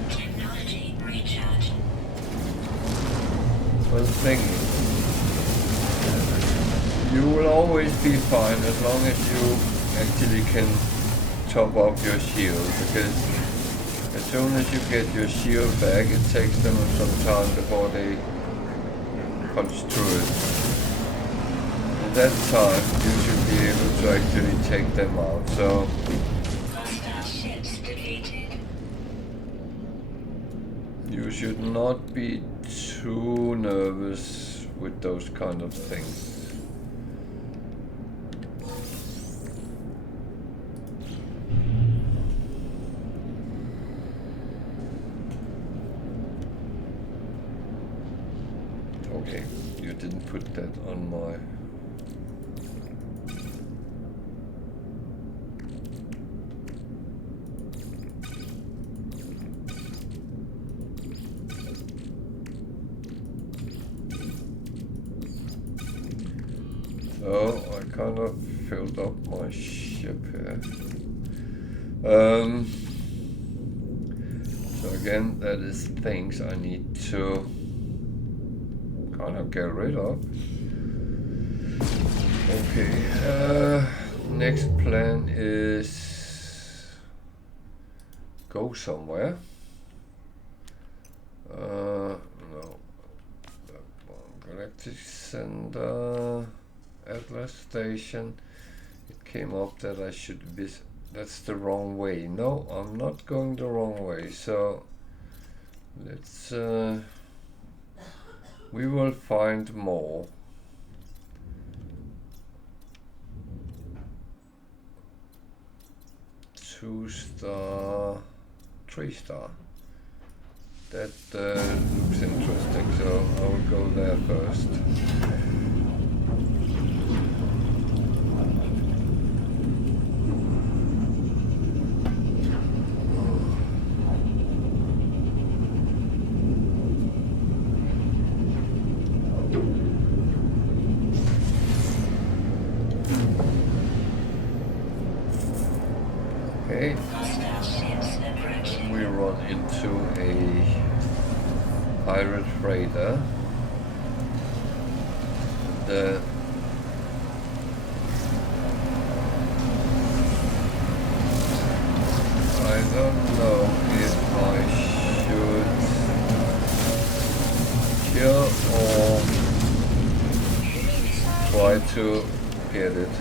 Technology recharge. well, the thing is, you will always be fine as long as you actually can top up your shield, because as soon as you get your shield back, it takes them some time before they punch through it. At that time, you should be able to actually take them out. So, Hostile ships defeated. you should not be too nervous with those kind of things. Okay, you didn't put that on my... So, I kind of filled up my ship here. So again, that is things I need to kind of get rid of. Okay, next plan is go somewhere. No, that one. Galactic Center, Atlas Station. It came up that I should visit. That's the wrong way. No, I'm not going the wrong way. So let's. We will find more. 2-star, 3-star. That looks interesting, so I will go there first. Okay, we run into a pirate freighter. And, I don't know if I should kill or try to get it.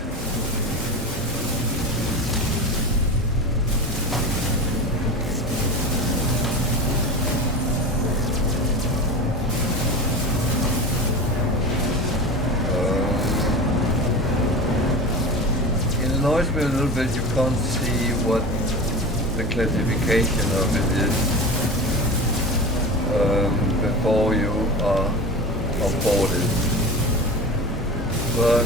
It annoys me a little bit, you can't see what the classification of it is before you are boarded. But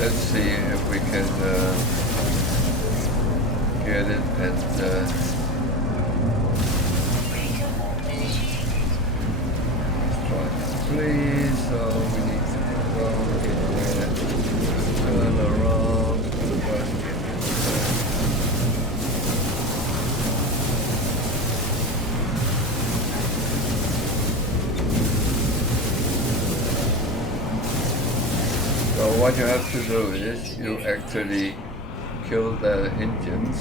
let's see if we can get it and please, so we need to go in there, turn around, what you have to do is you actually kill the engines,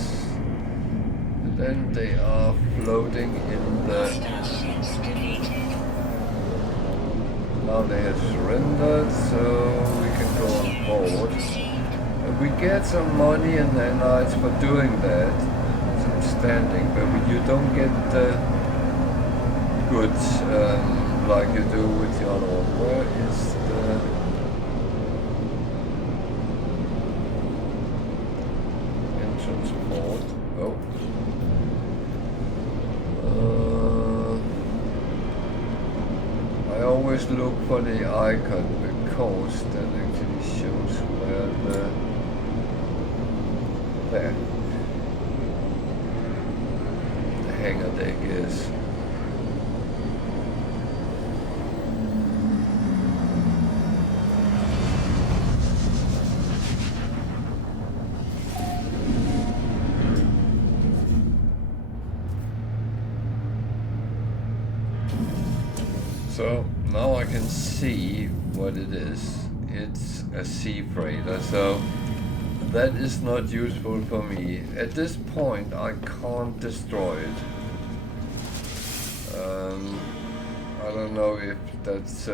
and then they are floating in the... Starships defeated. Now they have surrendered, so we can go on board. And we get some money and nanites for doing that, some standing, but you don't get the goods like you do with the other one. Where is the... entrance port? Oh. I always look for the icon because that actually shows where the... there. The hangar deck is. So now I can see what it is. It's a sea freighter, so that is not useful for me. At this point I can't destroy it. I don't know if that's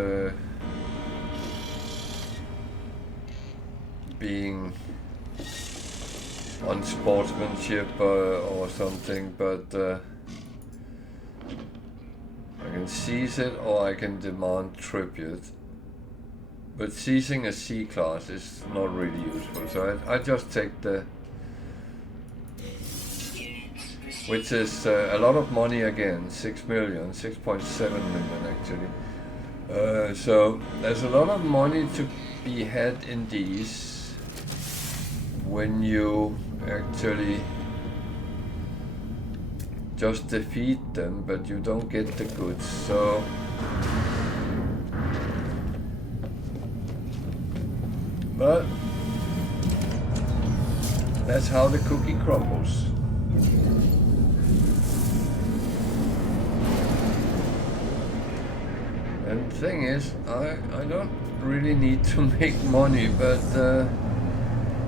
being on sportsmanship or something, but I can seize it or I can demand tribute. But seizing a C class is not really useful, so I just take the... which is a lot of money again, 6 million, 6.7 million actually. So there's a lot of money to be had in these when you actually just defeat them, but you don't get the goods, so... But that's how the cookie crumbles. And the thing is, I don't really need to make money, but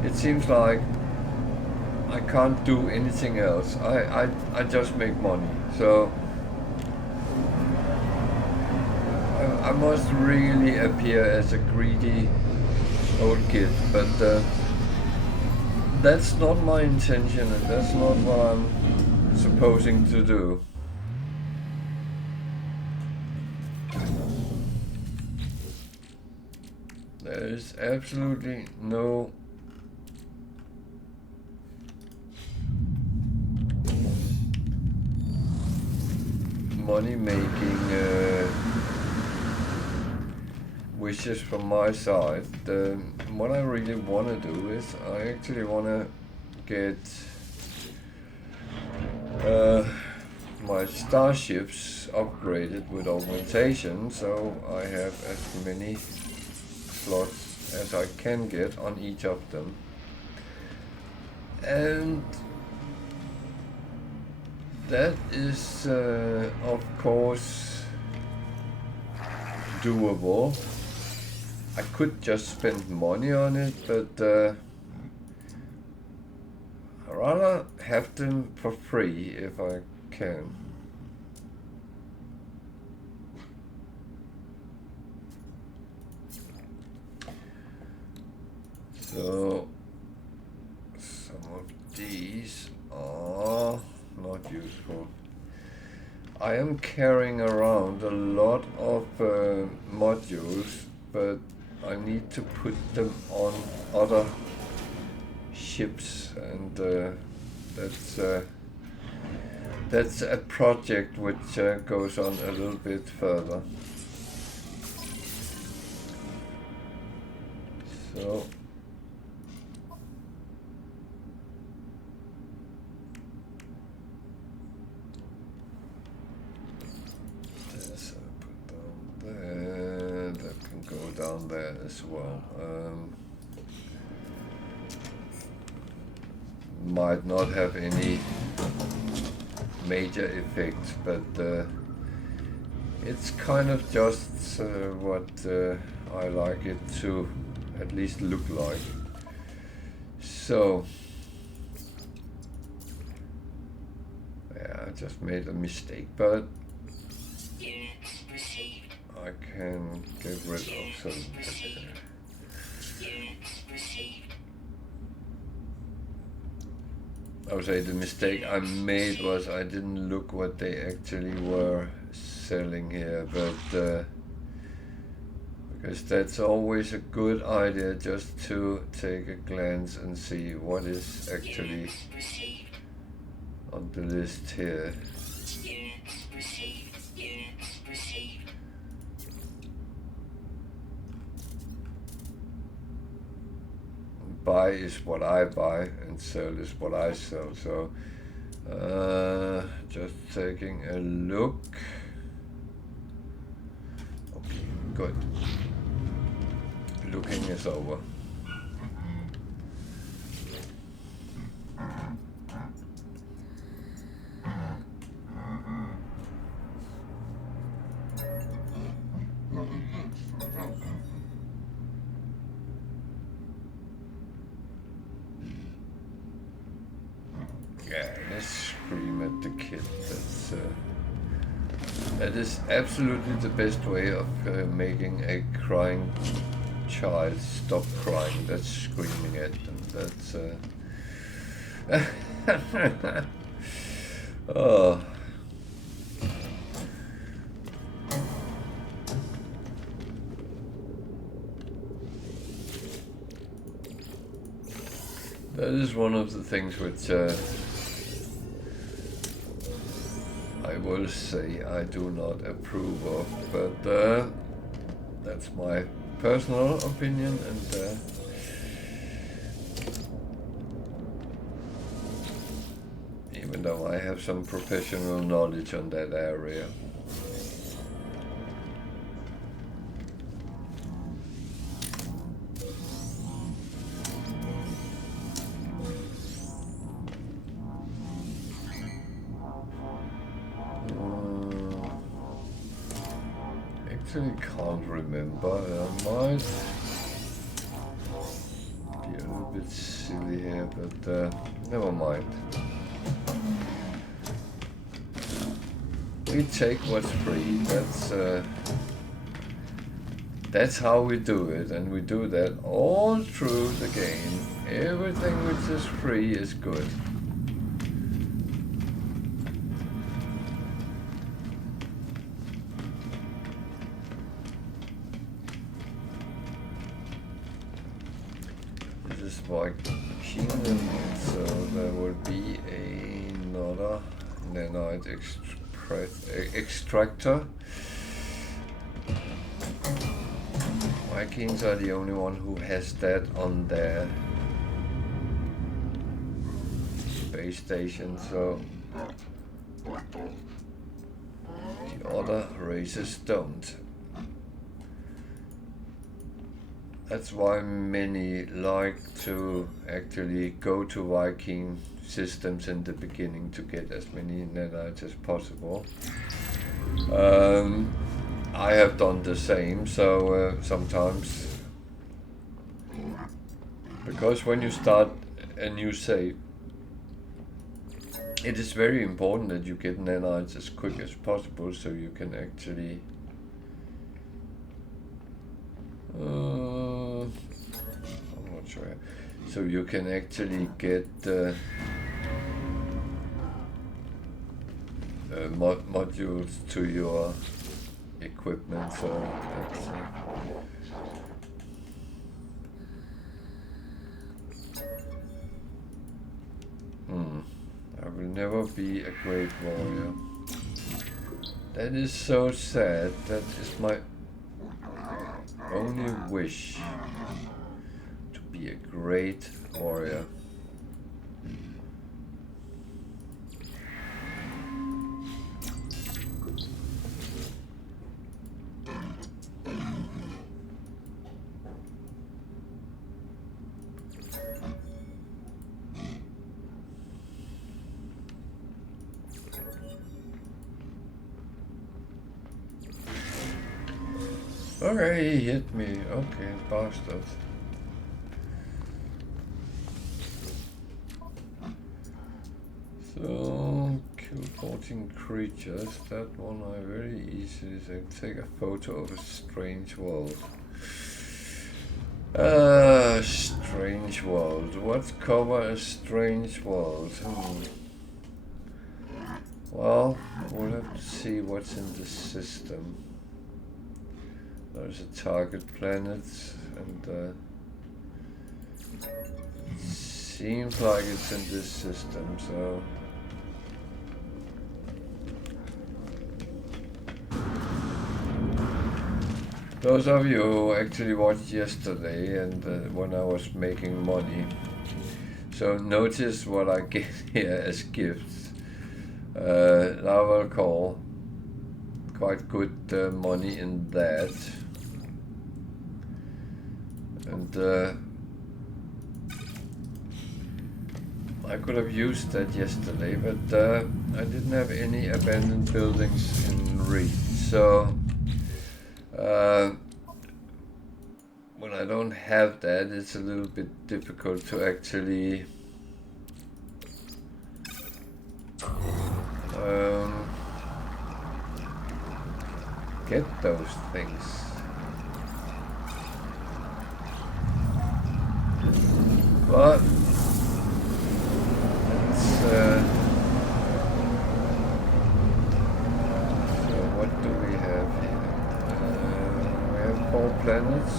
it seems like I can't do anything else. I just make money, so I must really appear as a greedy old kid, but that's not my intention and that's not what I'm supposing to do. There is absolutely no money-making wishes from my side. What I really want to do is I actually want to get my starships upgraded with augmentation, so I have as many slots as I can get on each of them. And that is of course doable. I could just spend money on it, but I'd rather have them for free if I can. So some of these are not useful. I am carrying around a lot of modules, but I need to put them on other ships, and that's a project which goes on a little bit further. So this I put down there. That can go down there as well. Might not have any major effects, but it's kind of just what I like it to at least look like. So yeah, I just made a mistake, but Units received. I can get rid of some. Units received. I would say the mistake I made was I didn't look what they actually were selling here, but because that's always a good idea, just to take a glance and see what is actually Units received. on the list here. Units received. Units received. Buy is what I buy and sell is what I sell. So just taking a look. Okay, good. Looking is over. Yeah, let's scream at the kid. That is absolutely the best way of making a crying child stop crying. That's screaming at them. That's oh. That is one of the things which I will say I do not approve of, but that's my personal opinion, and even though I have some professional knowledge on that area. Actually can't remember. I might be a little bit silly here, but never mind. We take what's free. That's how we do it, and we do that all through the game. Everything which is free is good. By kingdom, so there will be another nanite extractor. Vikings are the only one who has that on their base station, so the other races don't. That's why many like to actually go to Viking systems in the beginning to get as many nanites as possible. I have done the same, so sometimes, because when you start a new save, it is very important that you get nanites as quick as possible, so you can actually I'm not sure. So you can actually get modules to your equipment. So that's, I will never be a great warrior. That is so sad. That is my only wish, to be a great warrior. Okay, he hit me. Okay, bastard. So, kill 14 creatures. That one I very easily take a photo of a strange world. Strange world. What cover a strange world? Well, we'll have to see what's in the system. There's a target planet, and seems like it's in this system, so. Those of you who actually watched yesterday and when I was making money, so notice what I get here as gifts. Lava coal, quite good money in that, and I could have used that yesterday, but I didn't have any abandoned buildings in reach, so. When I don't have that, it's a little bit difficult to actually get those things. But it's so what do we have here? We have 4 planets.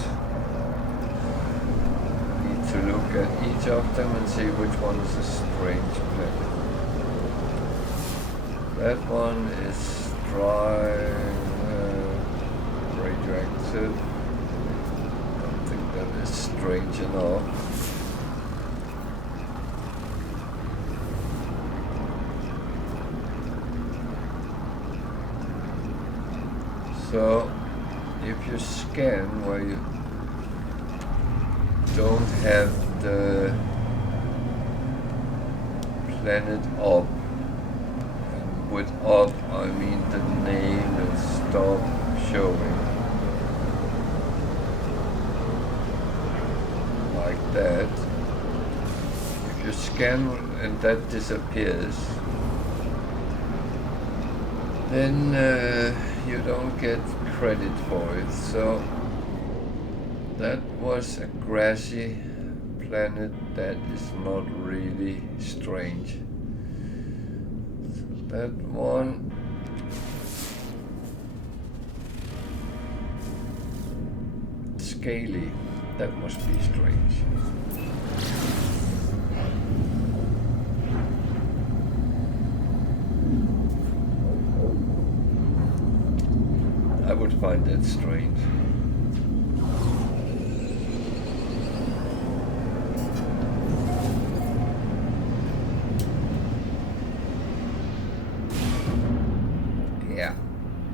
Need to look at each of them and see which one is a strange planet. That one is dry, radioactive. I don't think that is strange enough. So, if you scan where you don't have the planet up, and with up I mean the name and stop showing, like that. If you scan and that disappears, then you don't get credit for it. So that was a grassy planet that is not really strange. So that one scaly, that must be strange. I would find that strange. Yeah,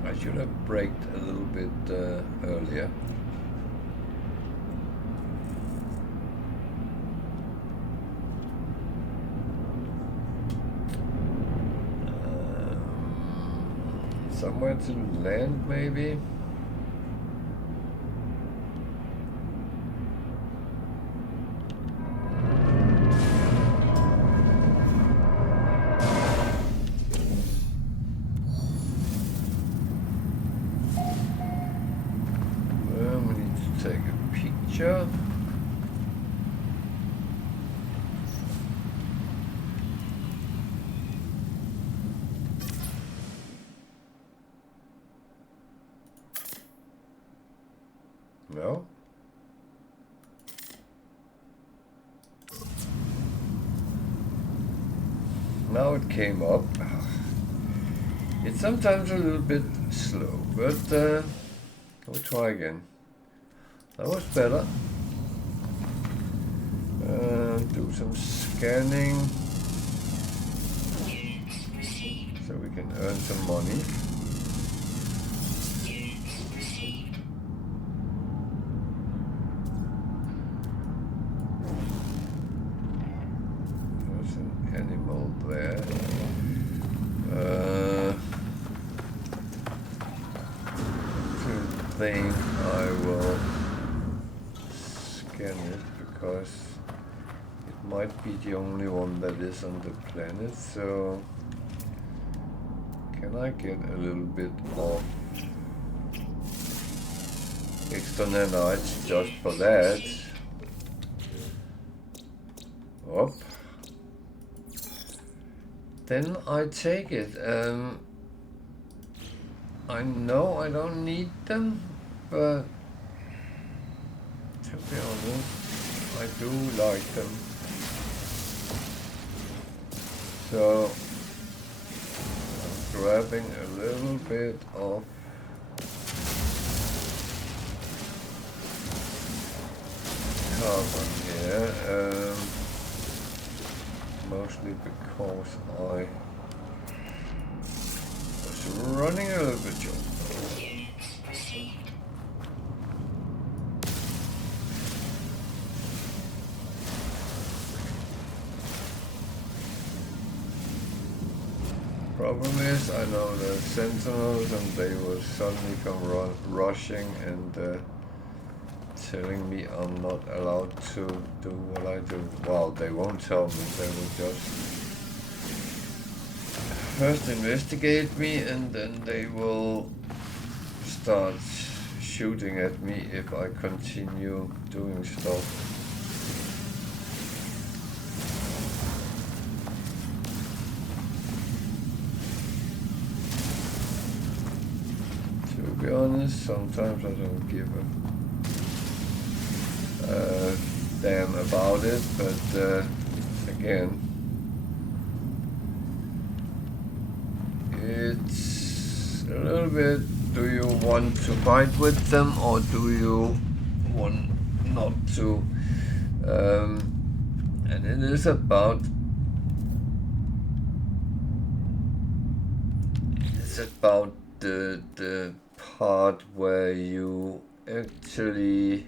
I should have braked a little bit earlier. Somewhere to land, maybe? Well, we need to take a picture. No? Now it came up. It's sometimes a little bit slow, but we'll try again. That was better. Do some scanning so we can earn some money. Think I will scan it because it might be the only one that is on the planet, so can I get a little bit of extra nanites just for that? Up. Then I take it. I know I don't need them, but to be honest, I do like them. So I'm grabbing a little bit of carbon here, mostly because I was running a little bit short. Units received. Problem is, I know the sentinels and they will suddenly come rushing and telling me I'm not allowed to do what I do. Well, they won't tell me, they will just first investigate me and then they will start shooting at me if I continue doing stuff. To be honest, sometimes I don't give a damn about it, but again, it's a little bit, do you want to fight with them or do you want not to? And it is about the part where you actually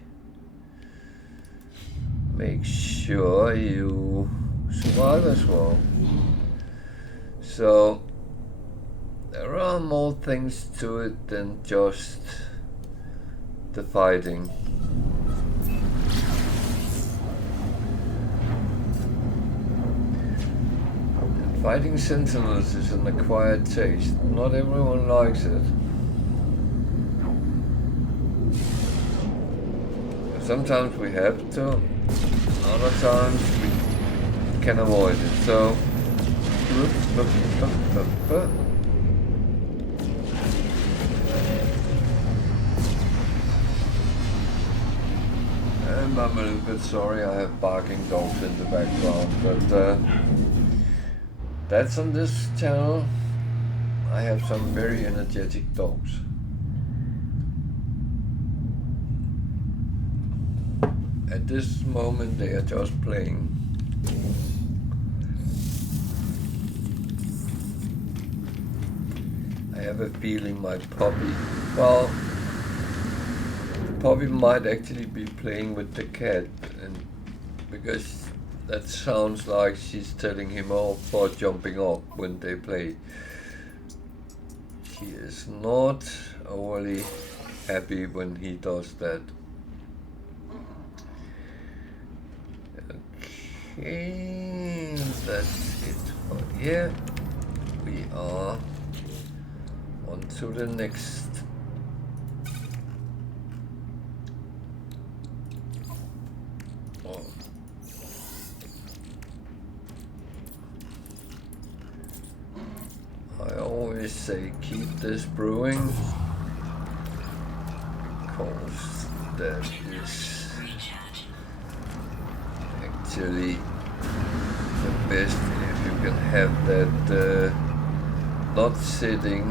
make sure you survive as well. So there are more things to it than just the fighting. And fighting sentinels is an acquired taste. Not everyone likes it. Sometimes we have to, other times we can avoid it. So, and I'm a little bit sorry I have barking dogs in the background, but that's on this channel. I have some very energetic dogs. At this moment they are just playing. I have a feeling my puppy, well, the puppy might actually be playing with the cat, and because that sounds like she's telling him off or jumping up when they play. He is not overly happy when he does that. Okay, that's it for here. We are on to the next. Oh. I always say keep this brewing because that is actually the best if you can have that not sitting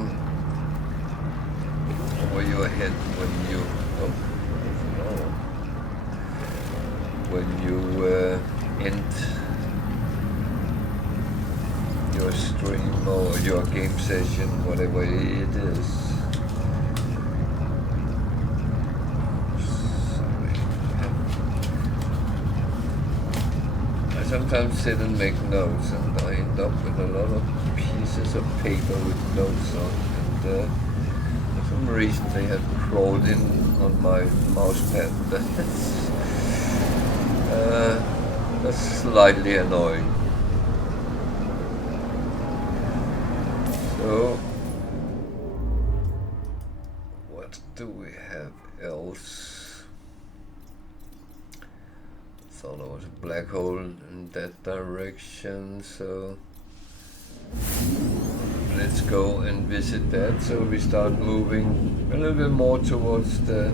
over your head when you end your stream or your game session, whatever it is. I sometimes sit and make notes and I end up with a lot of pieces of paper with notes on, and for some reason they have crawled in on my mouse pad. That's slightly annoying. So, what do we have else? Thought there was a black hole in that direction, so let's go and visit that. So we start moving a little bit more towards the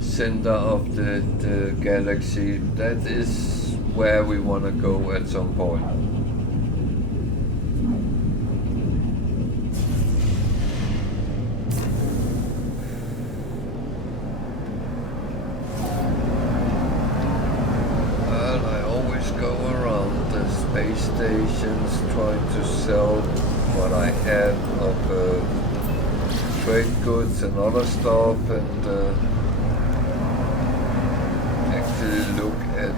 center of the galaxy. That is where we want to go at some point. Well, I always go around the space stations trying to sell what I have of trade goods and other stuff, and actually look at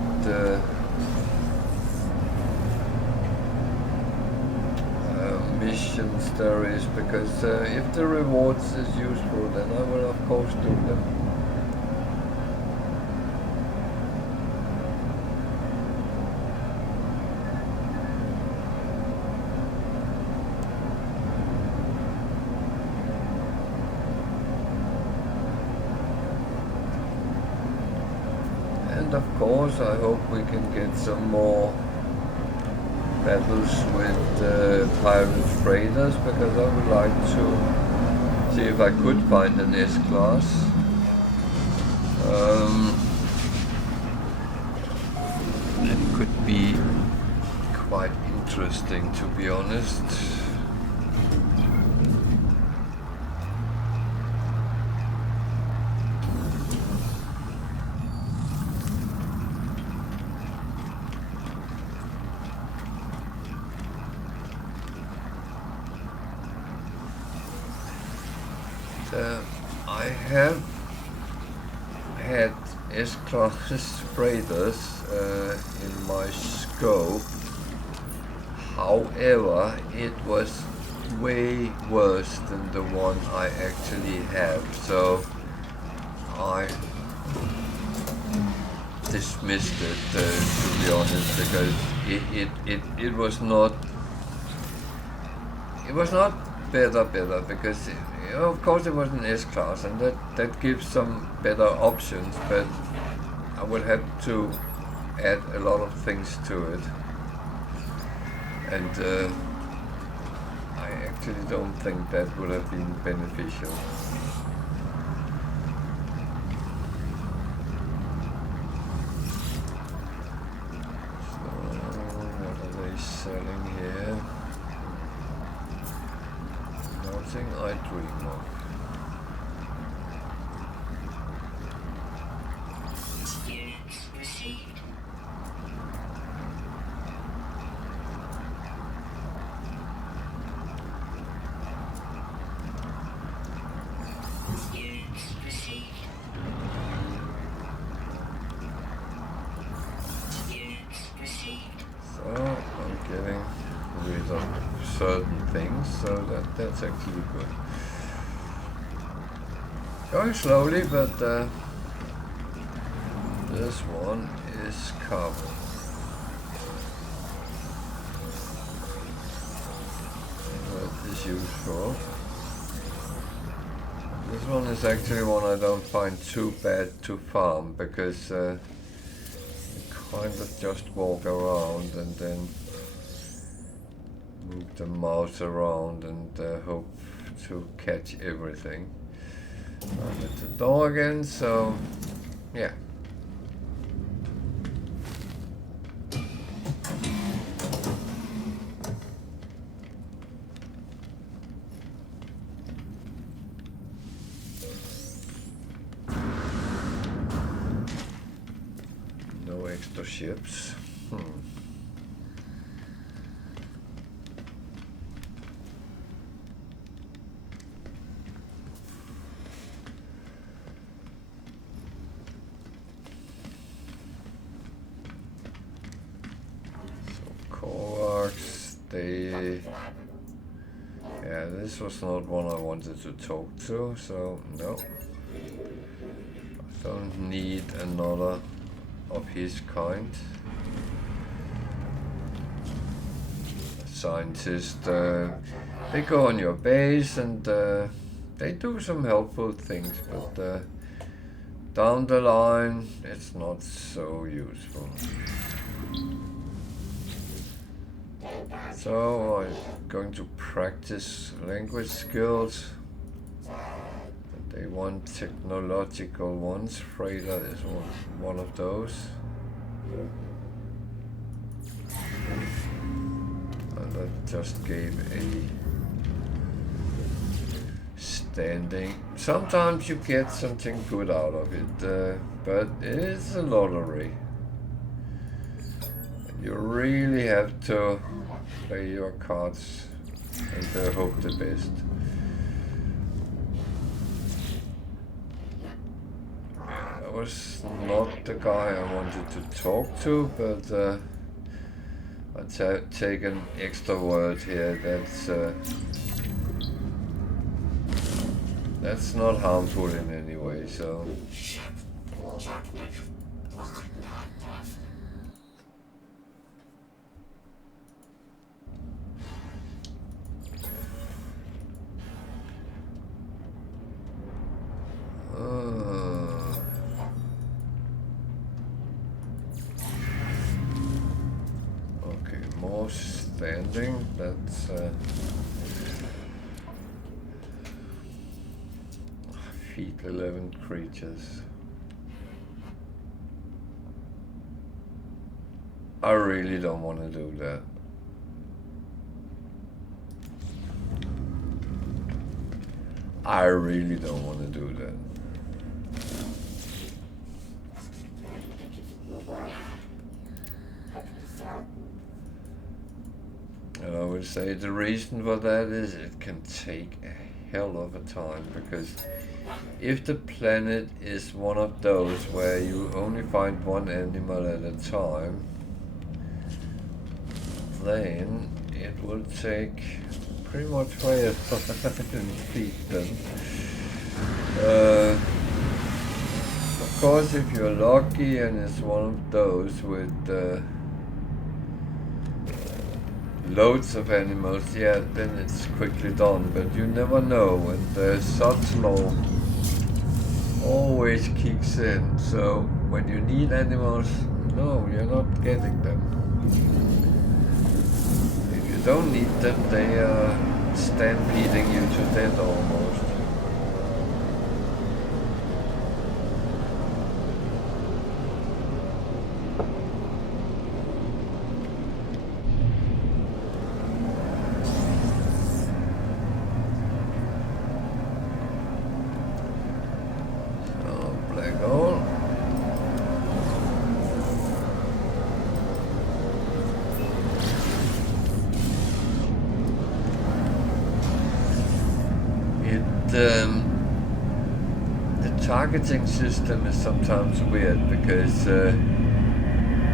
missions there is, because if the rewards is useful, then I will of course do them. And of course I hope we can get some more battles with pirate freighters, because I would like to see if I could find an S-class. It could be quite interesting, to be honest. I have had S-class freighters in my scope. However, it was way worse than the one I actually have, so I dismissed it, to be honest, because it was not better, because of course it was an S-class, and that gives some better options, but I would have to add a lot of things to it, and I actually don't think that would have been beneficial. So what are they selling here? Nothing I dream of. Units received. Units received. Units received. So I'm getting rid of certain things, so that's actually good. Going slowly, but this one is carbon. That is useful. This one is actually one I don't find too bad to farm, because you kind of just walk around and then move the mouse around and hope to catch everything. I'm at the door again, so yeah. No extra ships. Yeah, this was not one I wanted to talk to, so no. I don't need another of his kind. Scientists, they go on your base and they do some helpful things, but down the line it's not so useful. So I'm going to practice language skills. They want technological ones. Freighter is one of those. And that just gave a standing. Sometimes you get something good out of it, but it's a lottery. You really have to play your cards and hope the best. That was not the guy I wanted to talk to, but I'll take an extra word here. That's not harmful in any way, so. Okay, more standing. That's feet 11 creatures. I really don't want to do that. I really don't want to do that. And I would say the reason for that is it can take a hell of a time, because if the planet is one of those where you only find one animal at a time, then it will take pretty much forever and feed them. Of course, if you're lucky and it's one of those with loads of animals, yeah, then it's quickly done, but you never know, and such law always kicks in, so when you need animals, no, you're not getting them. If you don't need them, they are stampeding you to death almost. The targeting system is sometimes weird, because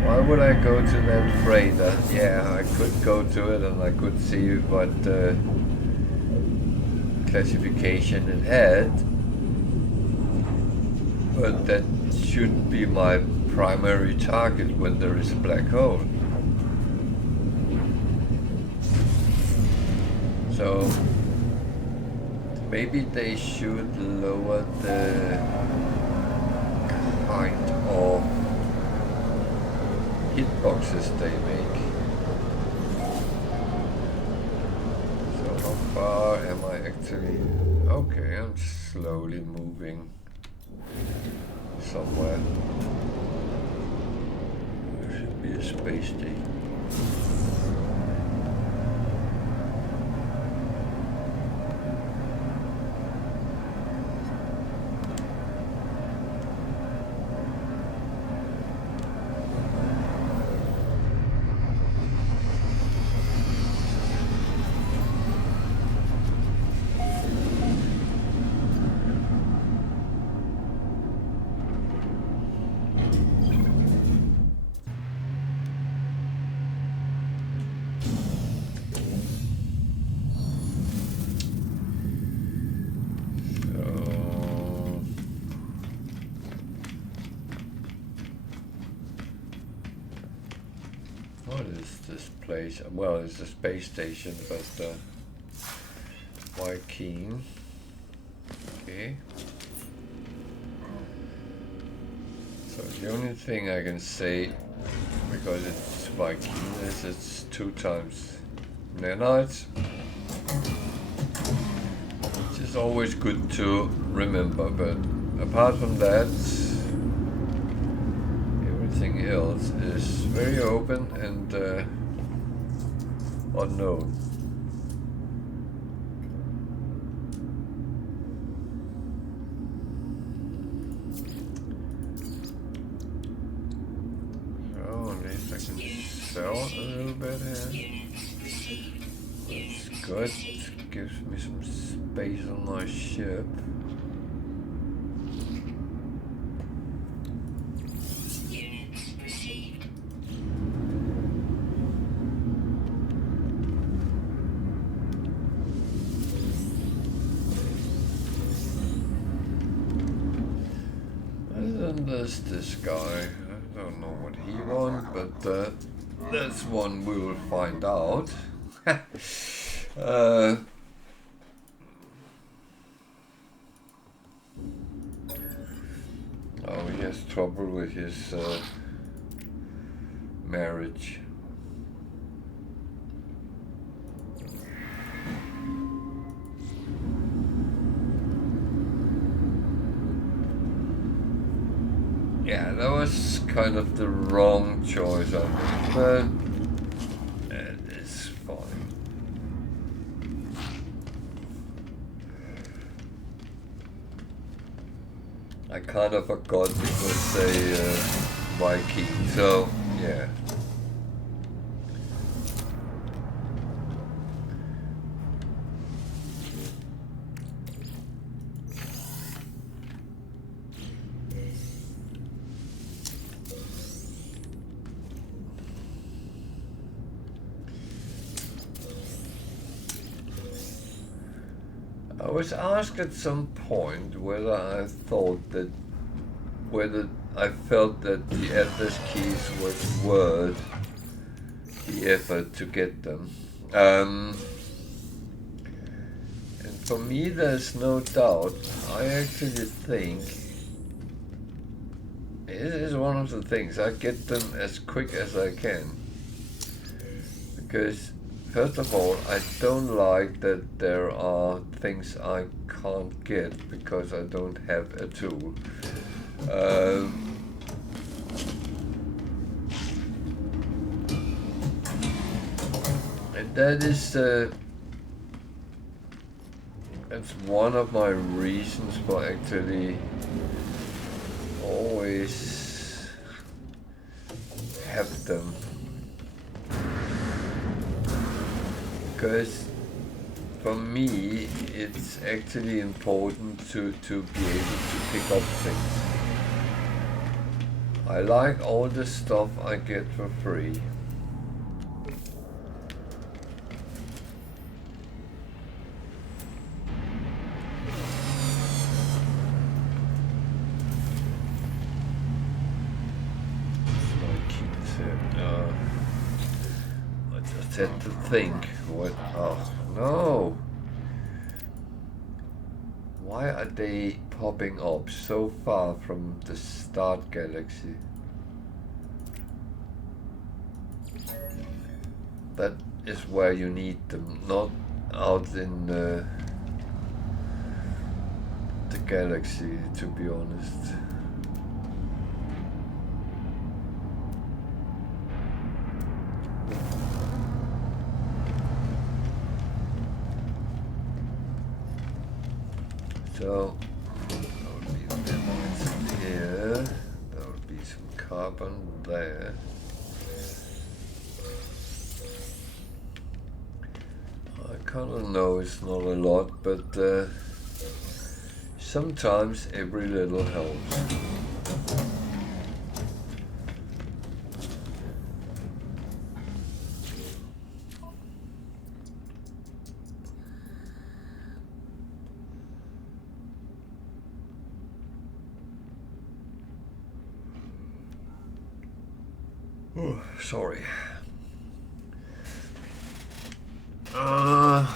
why would I go to that freighter? Yeah, I could go to it and I could see what classification it had, but that shouldn't be my primary target when there is a black hole. So maybe they should lower the kind of hitboxes they make. So how far am I actually? Okay, I'm slowly moving somewhere. There should be a space station. What is this place? Well, it's a space station, but why keen? Okay. So the only thing I can say, because it's Viking, is it's 2 times nanites. Which is always good to remember, but apart from that, everything else is very open and unknown. So at least I can sell a little bit here. That's good. Gives me some space on my ship. And then there's this guy. I don't know what he wants, but that's one we will find out. Oh, he has trouble with his marriage. Yeah, that was kind of the wrong choice, I think, but it's fine. I kind of forgot it was a Viking, so yeah. I was asked at some point whether I thought that, whether I felt that the Atlas keys was worth the effort to get them. And for me, there's no doubt. I actually think it is one of the things. I get them as quick as I can. Because, first of all, I don't like that there are things I can't get because I don't have a tool. And that is that's one of my reasons for actually always have them. Because for me, it's actually important to be able to pick up things. I like all the stuff I get for free. I just had to think, what, oh no! Why are they popping up so far from the start galaxy? That is where you need them, not out in the galaxy, to be honest. So, there would be dynamites here, there would be some carbon there. I kind of know it's not a lot, but sometimes every little helps. Oh, sorry. Ugh.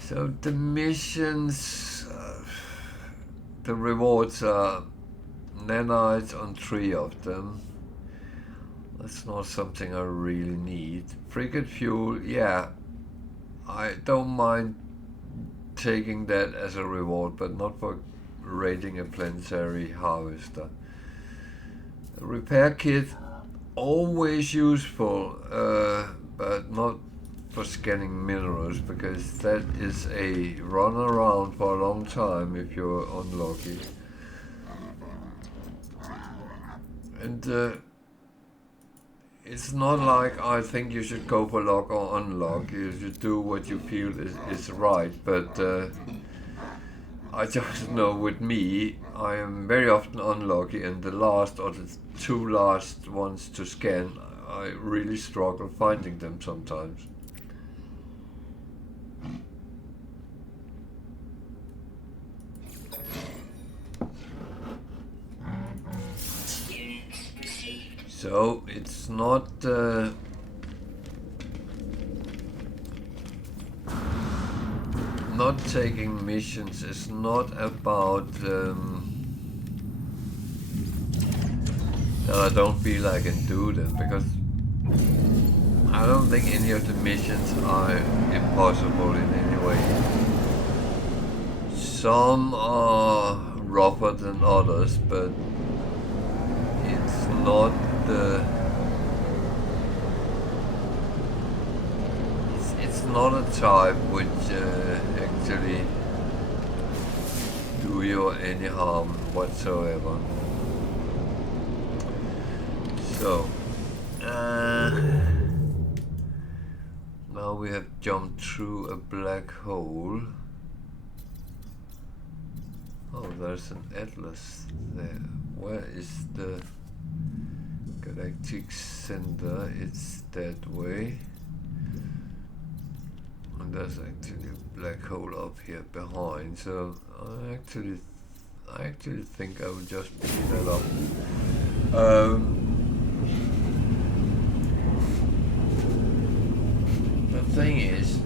So the missions, the rewards are nanites on 3 of them. That's not something I really need. Frigate fuel, yeah, I don't mind taking that as a reward, but not for raiding a planetary harvester. A repair kit, always useful, but not for scanning minerals, because that is a run around for a long time if you're unlucky. And it's not like I think you should go for luck or unluck. You should do what you feel is right, but I just know with me, I am very often unlucky, and the last or the 2 last ones to scan, I really struggle finding them sometimes. So it's not not taking missions is not about that I don't feel I can do them, because I don't think any of the missions are impossible in any way. Some are rougher than others, but it's not it's not a type which actually do you any harm whatsoever. So now we have jumped through a black hole. Oh, there's an atlas there. Where is the galactic center? It's that way. And there's actually a black hole up here behind. So I actually think I will just pick that up. The thing is,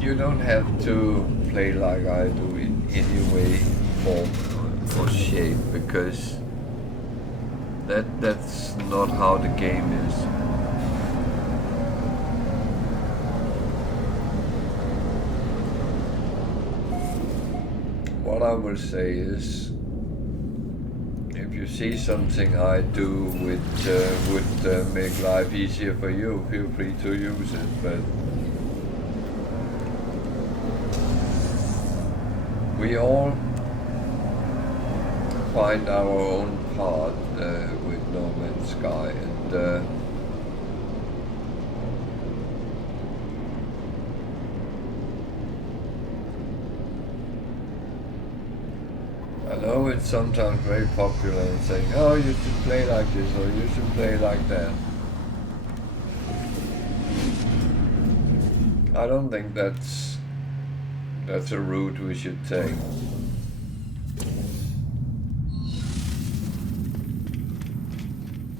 you don't have to play like I do in any way, form or shape, because that's not how the game is. What I will say is, if you see something I do which would make life easier for you, feel free to use it, but we all find our own path with No Man's Sky, and I know it's sometimes very popular in saying, oh, you should play like this or you should play like that. I don't think that's a route we should take.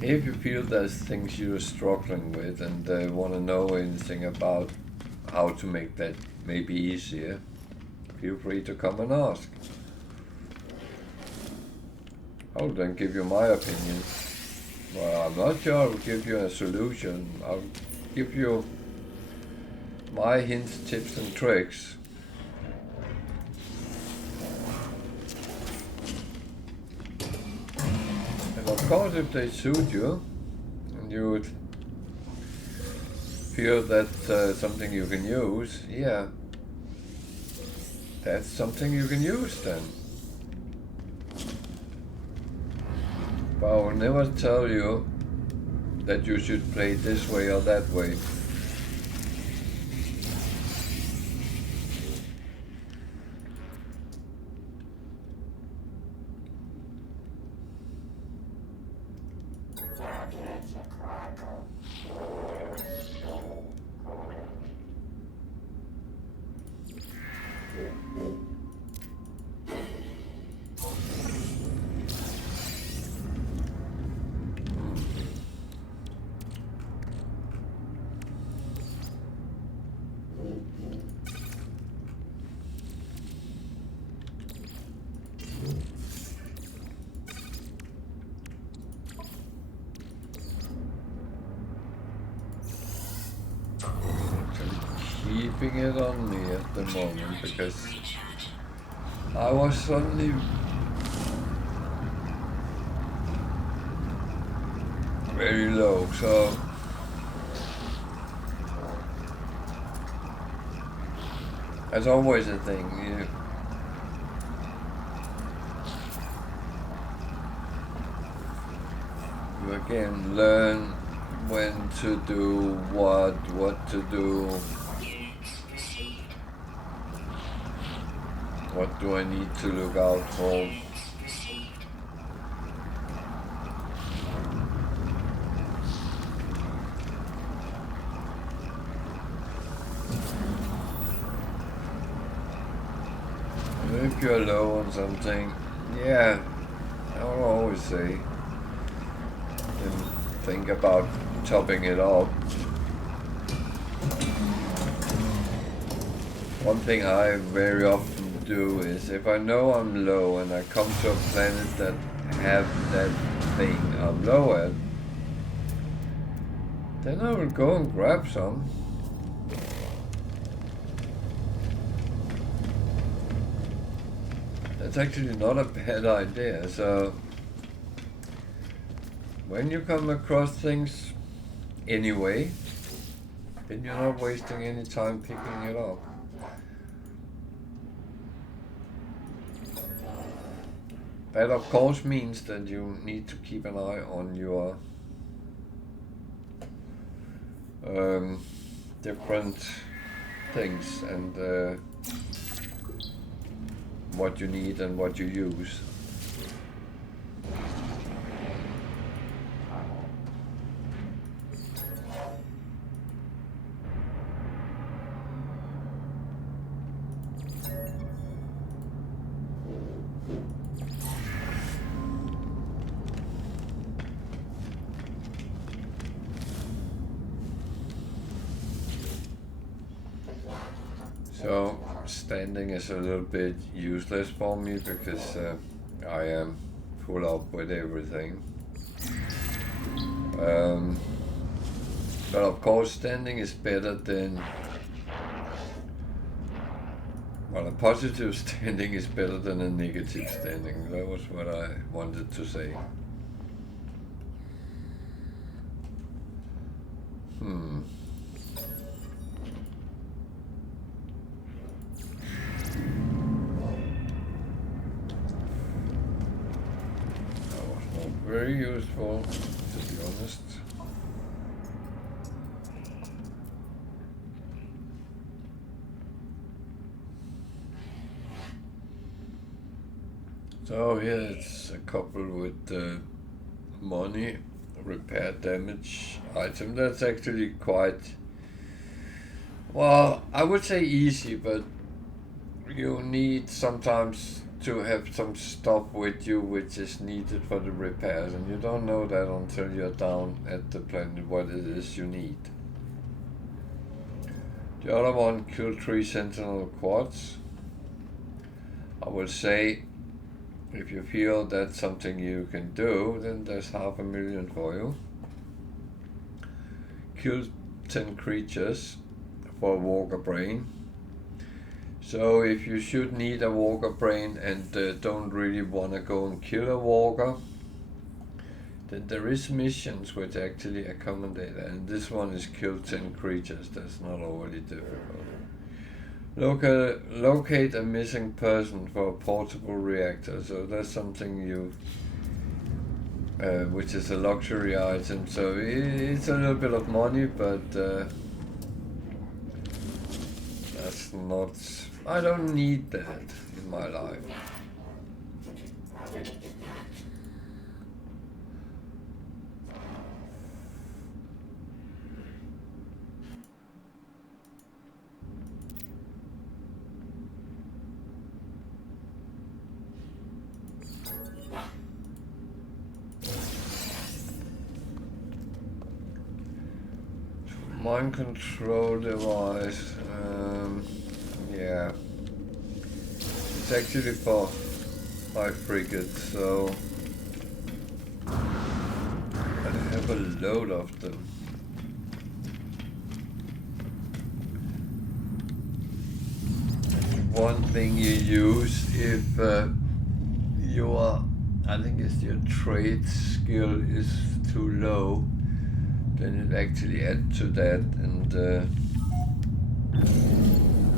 If you feel there's things you're struggling with and want to know anything about how to make that maybe easier, feel free to come and ask. I'll then give you my opinion. Well, I'm not sure I'll give you a solution. I'll give you my hints, tips and tricks. And of course, if they suit you, and you would feel that's something you can use, yeah, that's something you can use then. But I will never tell you that you should play this way or that way. keeping it on me at the moment because I was suddenly very low, so that's always a thing. You again learn when to do what to do. Units received. What do I need to look out for? Units received. If you're low on something, yeah, I will always say, then think about topping it up. One thing I very often do is if I know I'm low and I come to a planet that have that thing I'm low at, then I will go and grab some. That's actually not a bad idea. So when you come across things anyway, then you're not wasting any time picking it up. That of course means that you need to keep an eye on your different things and what you need and what you use. So standing is a little bit useless for me because I am full up with everything. But of course standing is better than, well, a positive standing is better than a negative standing. That was what I wanted to say. Very useful, to be honest. So here it's a couple with money, repair damage item. That's actually quite, well, I would say easy, but you need sometimes to have some stuff with you which is needed for the repairs, and you don't know that until you're down at the planet what it is you need. The other one, kill 3 sentinel quads. I would say if you feel that's something you can do, then there's 500,000 for you. Kill 10 creatures for a walker brain. So if you should need a walker brain and don't really want to go and kill a walker, then there is missions which actually accommodate that. And this one is kill 10 creatures. That's not overly difficult. Locate a missing person for a portable reactor. So that's something you, which is a luxury item. So it's a little bit of money, but that's not. I don't need that in my life. Mind control device. Yeah. It's actually for my frigates, so I have a load of them. one thing you use if you are, I think it's your trade skill is too low, then it actually adds to that, and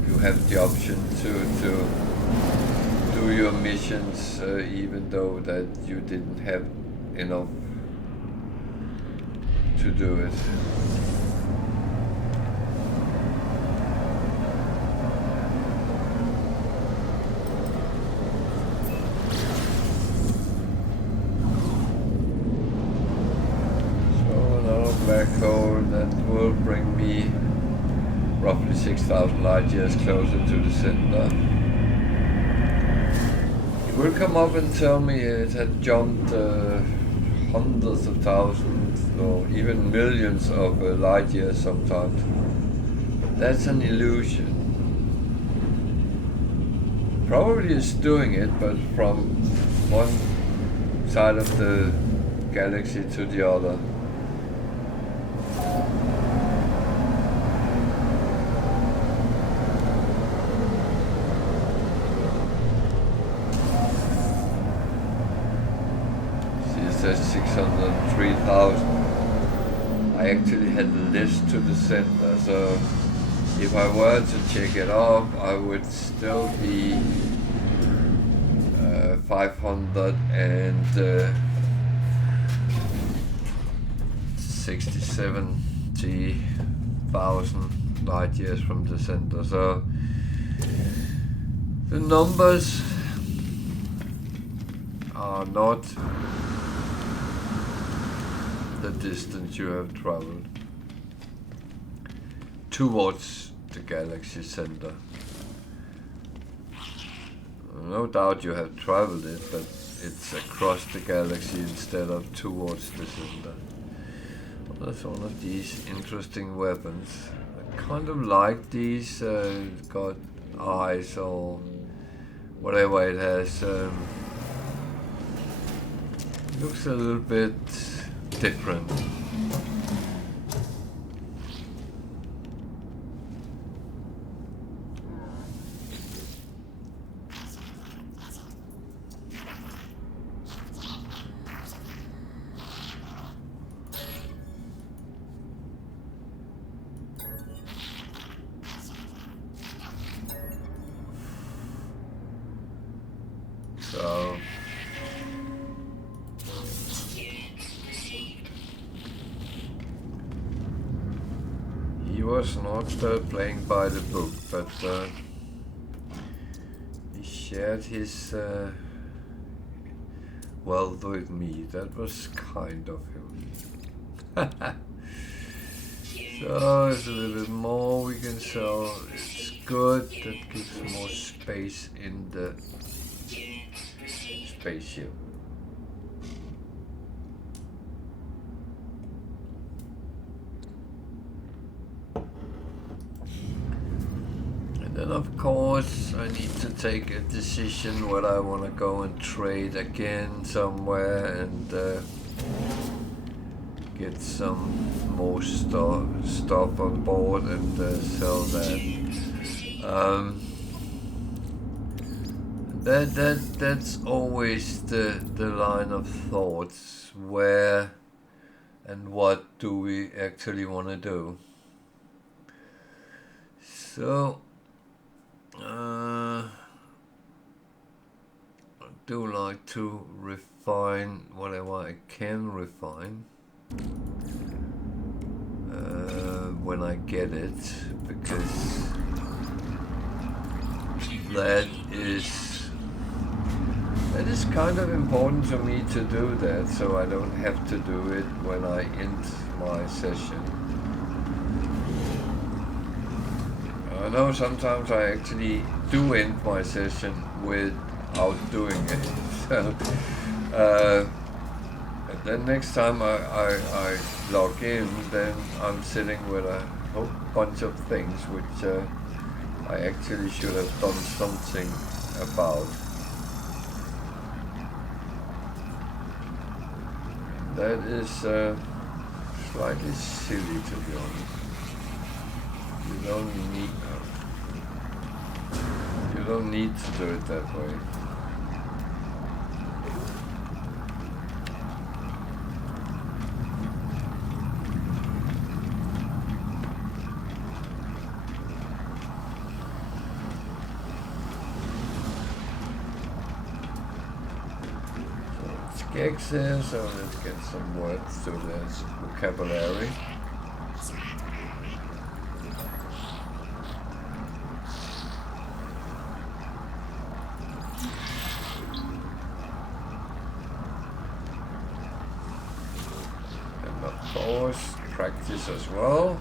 you have the option to do your missions even though that you didn't have enough to do it. Black hole that will bring me roughly 6,000 light years closer to the center. It will come up and tell me it had jumped hundreds of thousands or even millions of light years sometimes. That's an illusion. Probably it's doing it, but from one side of the galaxy to the other. Says 603,000. I actually had less to the center, so if I were to check it off, I would still be 70,000 light years from the center. So the numbers are not the distance you have traveled towards the galaxy center. No doubt you have traveled it, but it's across the galaxy instead of towards the center. Well, that's one of these interesting weapons. I kind of like these, got eyes or whatever it has. Looks a little bit different. So he was not playing by the book, but he shared his wealth with me. That was kind of him. So it's a little bit more we can sell. It's good. That gives more space in the spaceship. And then of course I need to take a decision whether I want to go and trade again somewhere and get some more stuff on board and sell that. That's always the line of thoughts. Where and what do we actually want to do? So I do like to refine whatever I can refine when I get it, because that is kind of important to me to do that, so I don't have to do it when I end my session. I know sometimes I actually do end my session without doing it. So, and then next time I log in, then I'm sitting with a whole bunch of things which I actually should have done something about. That is slightly silly, to be honest. You don't need don't need to do it that way. Galaxies, so let's get some words to this vocabulary. And of course, practice as well.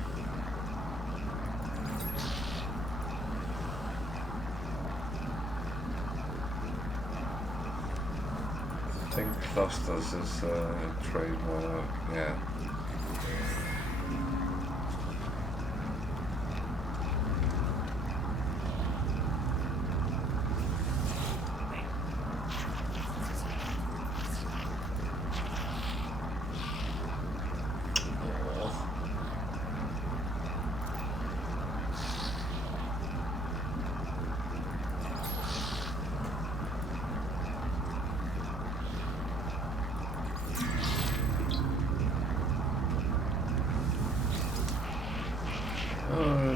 I think clusters is a trademark, yeah.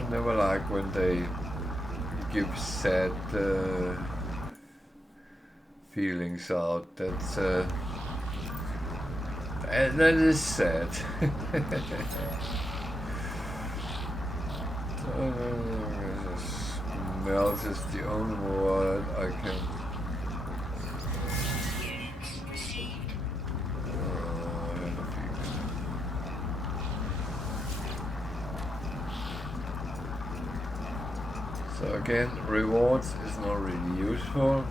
Never like when they give sad feelings out. That's that is sad. Smells is the only word I can. So again, rewards is not really useful.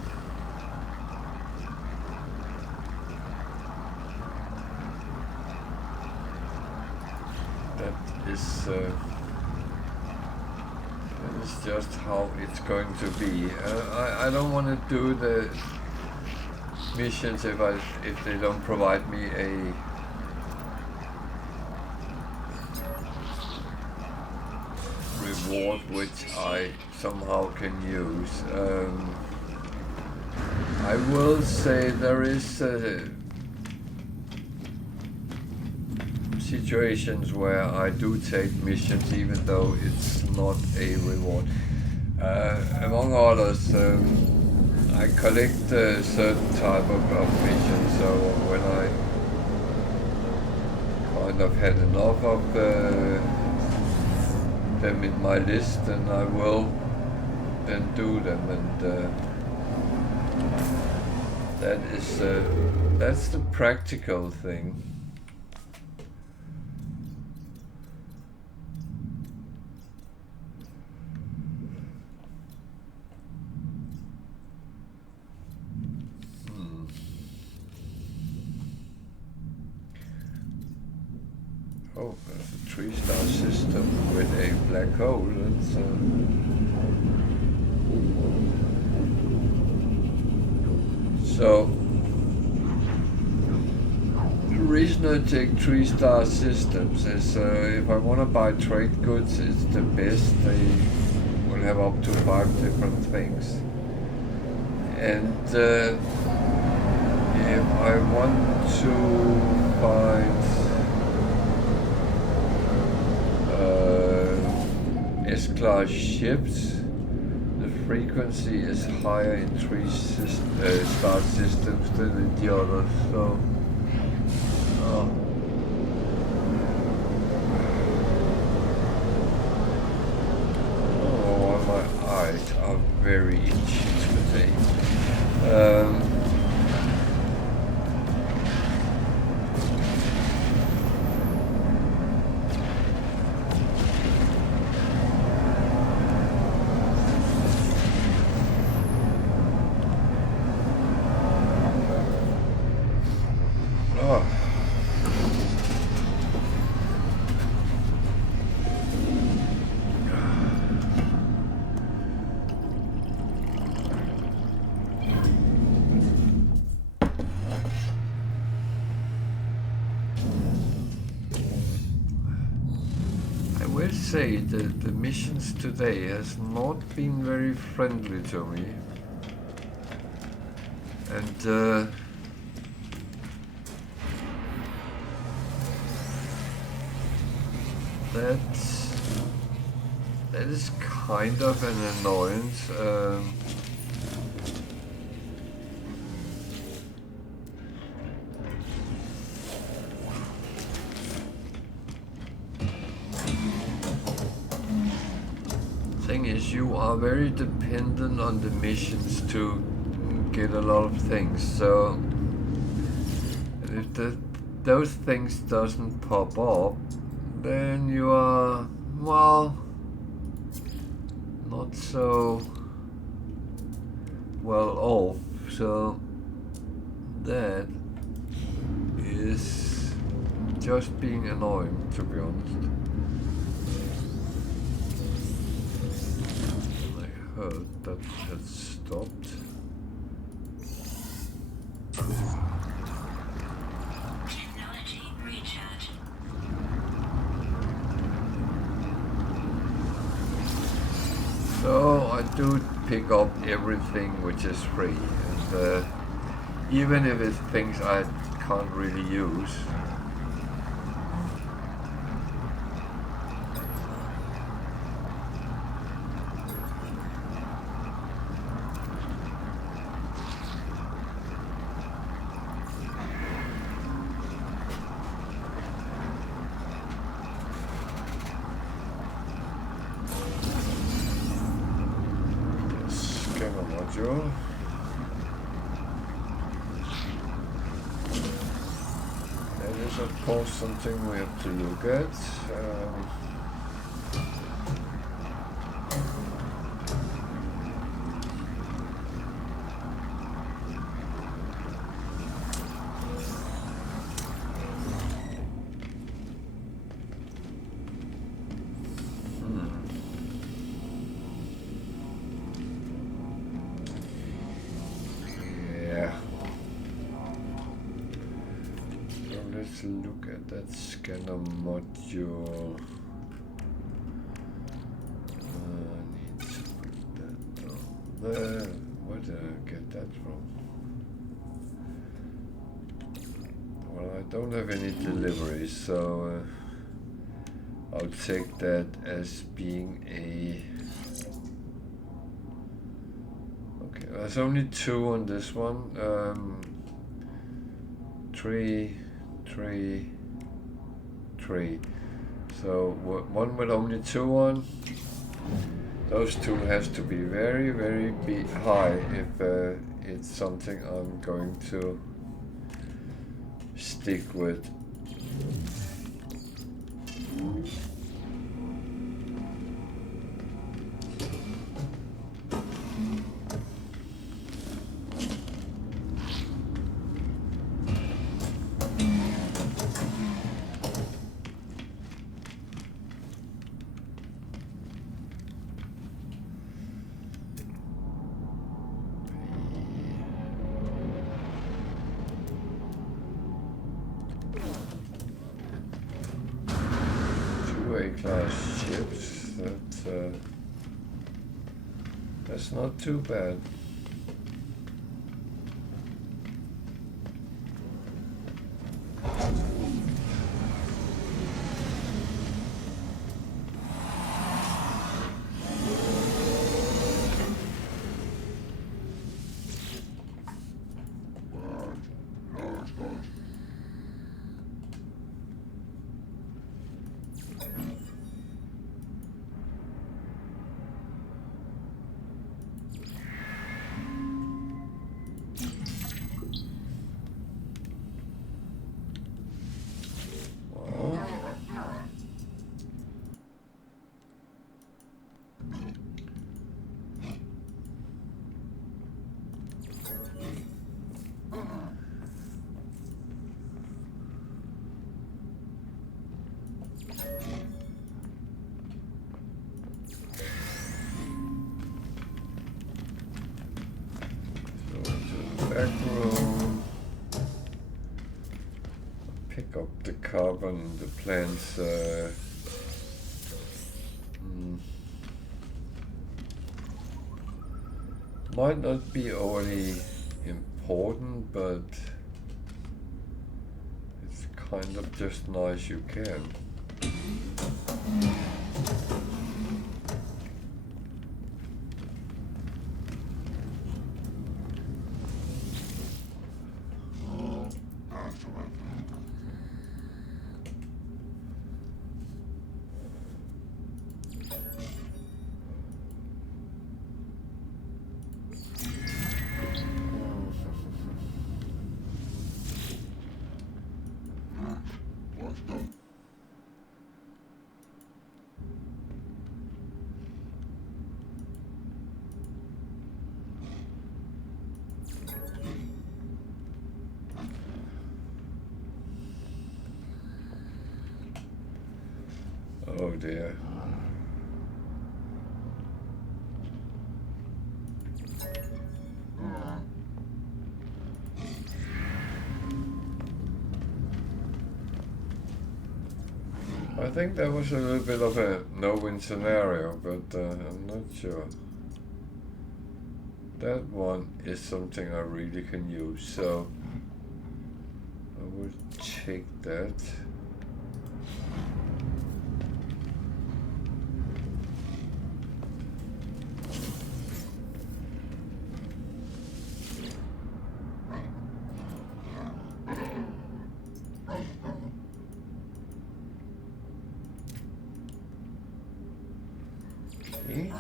That is just how it's going to be. I don't want to do the missions if they don't provide me a reward which I somehow can use. I will say there is situations where I do take missions even though it's not a reward. Among others, I collect a certain type of missions, so when I kind of had enough of them in my list, and I will then do them, and that's the practical thing. Oh, there's a 3-star system with a black hole. That's, so, the reason I take 3-star systems is if I want to buy trade goods, it's the best. They will have up to 5 different things. And if I want to find S-class ships, the frequency is higher in 3-star systems than in the others, so oh, my eyes are very itchy today. say the missions today has not been very friendly to me. And that is kind of an annoyance. Thing is, you are very dependent on the missions to get a lot of things. So if those things doesn't pop up, then you are, well, not so well off. So that is just being annoying, to be honest. I heard that had stopped. Technology recharge. So I do pick up everything which is free, and even if it's things I can't really use. That is of course something we have to look at. Let's look at that scanner module. Need to put that down there. Where did I get that from? Well, I don't have any deliveries, so I'll take that as being a... Okay, there's only 2 on this one. 3. So one with only 2 on. Those 2 has to be very, very high if it's something I'm going to stick with. A-class ships, that's not too bad. Back room. Pick up the carbon, the plants Might not be overly important, but it's kind of just nice you can. Oh dear. I think that was a little bit of a no-win scenario, but I'm not sure. That one is something I really can use, so I will check that. Okay.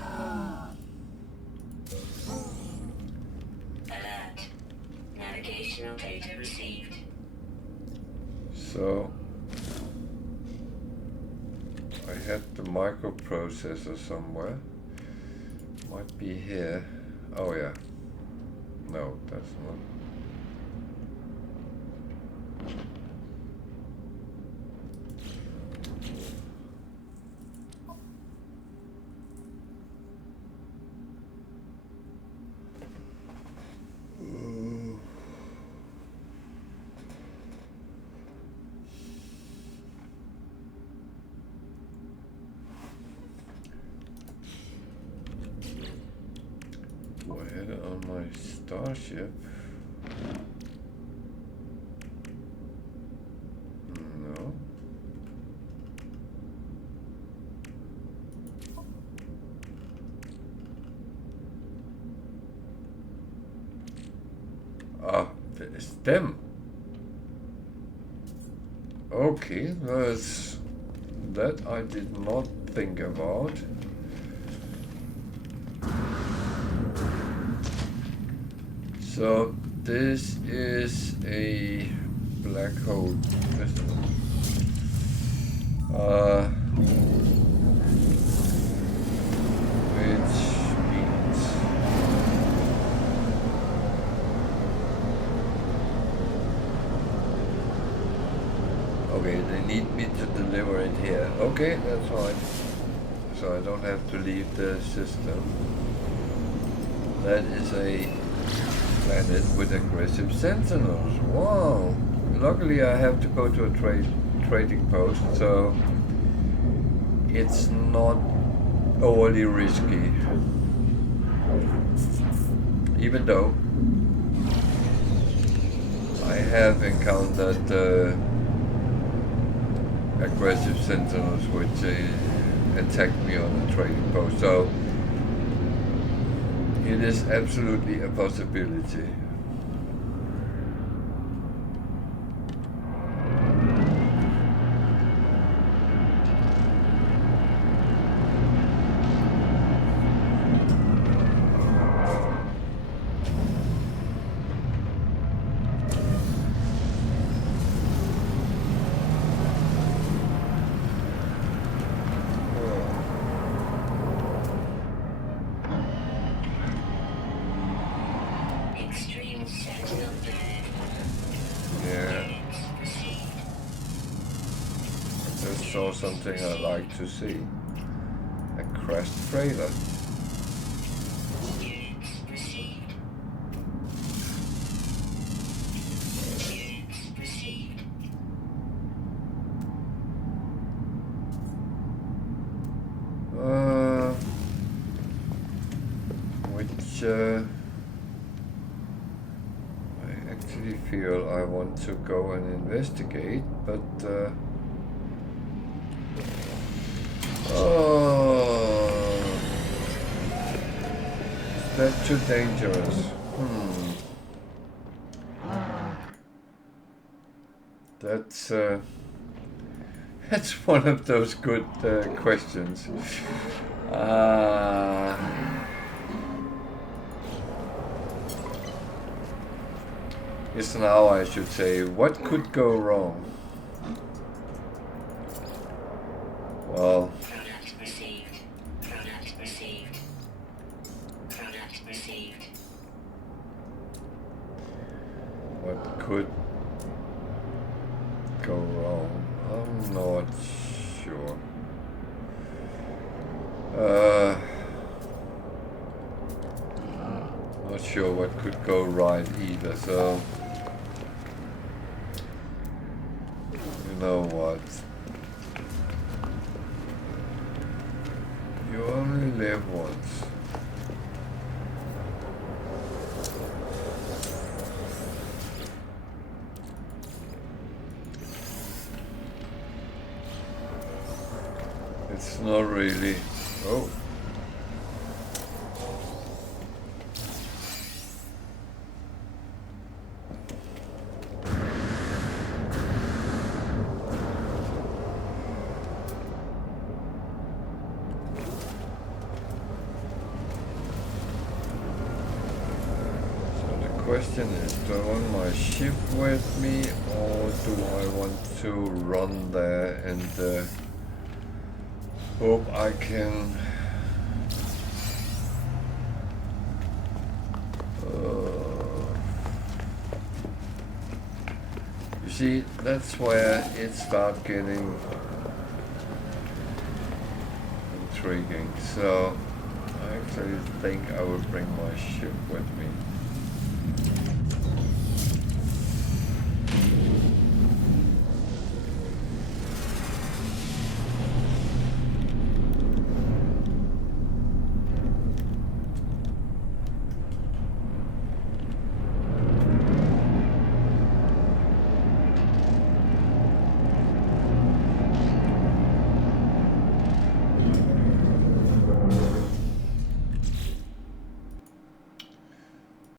Alert. Navigational data received. So I had the microprocessor somewhere. Might be here. Oh yeah. No, that's not. Do I had it on my starship? No. Ah, it's them. Okay, that's that I did not think about. So this is a black hole crystal. Which means okay, they need me to deliver it here. Okay, that's fine. So I don't have to leave the system. That is a planet with aggressive sentinels. Wow! Luckily I have to go to a trading post, so it's not overly risky. Even though I have encountered aggressive sentinels which attacked me on a trading post, so it is absolutely a possibility. Something I like to see. A crashed freighter. Which actually feel I want to go and investigate, but oh, is that too dangerous? That's one of those good questions. Yes, now I should say, what could go wrong? Well, Product received. Product received. Product received. what could go wrong? I'm not sure. Not sure what could go right either, so you know what? You only live once. It's not really. Oh. Question is, do I want my ship with me, or do I want to run there and hope I can you see, that's where it starts getting intriguing. So I actually think I will bring my ship with me.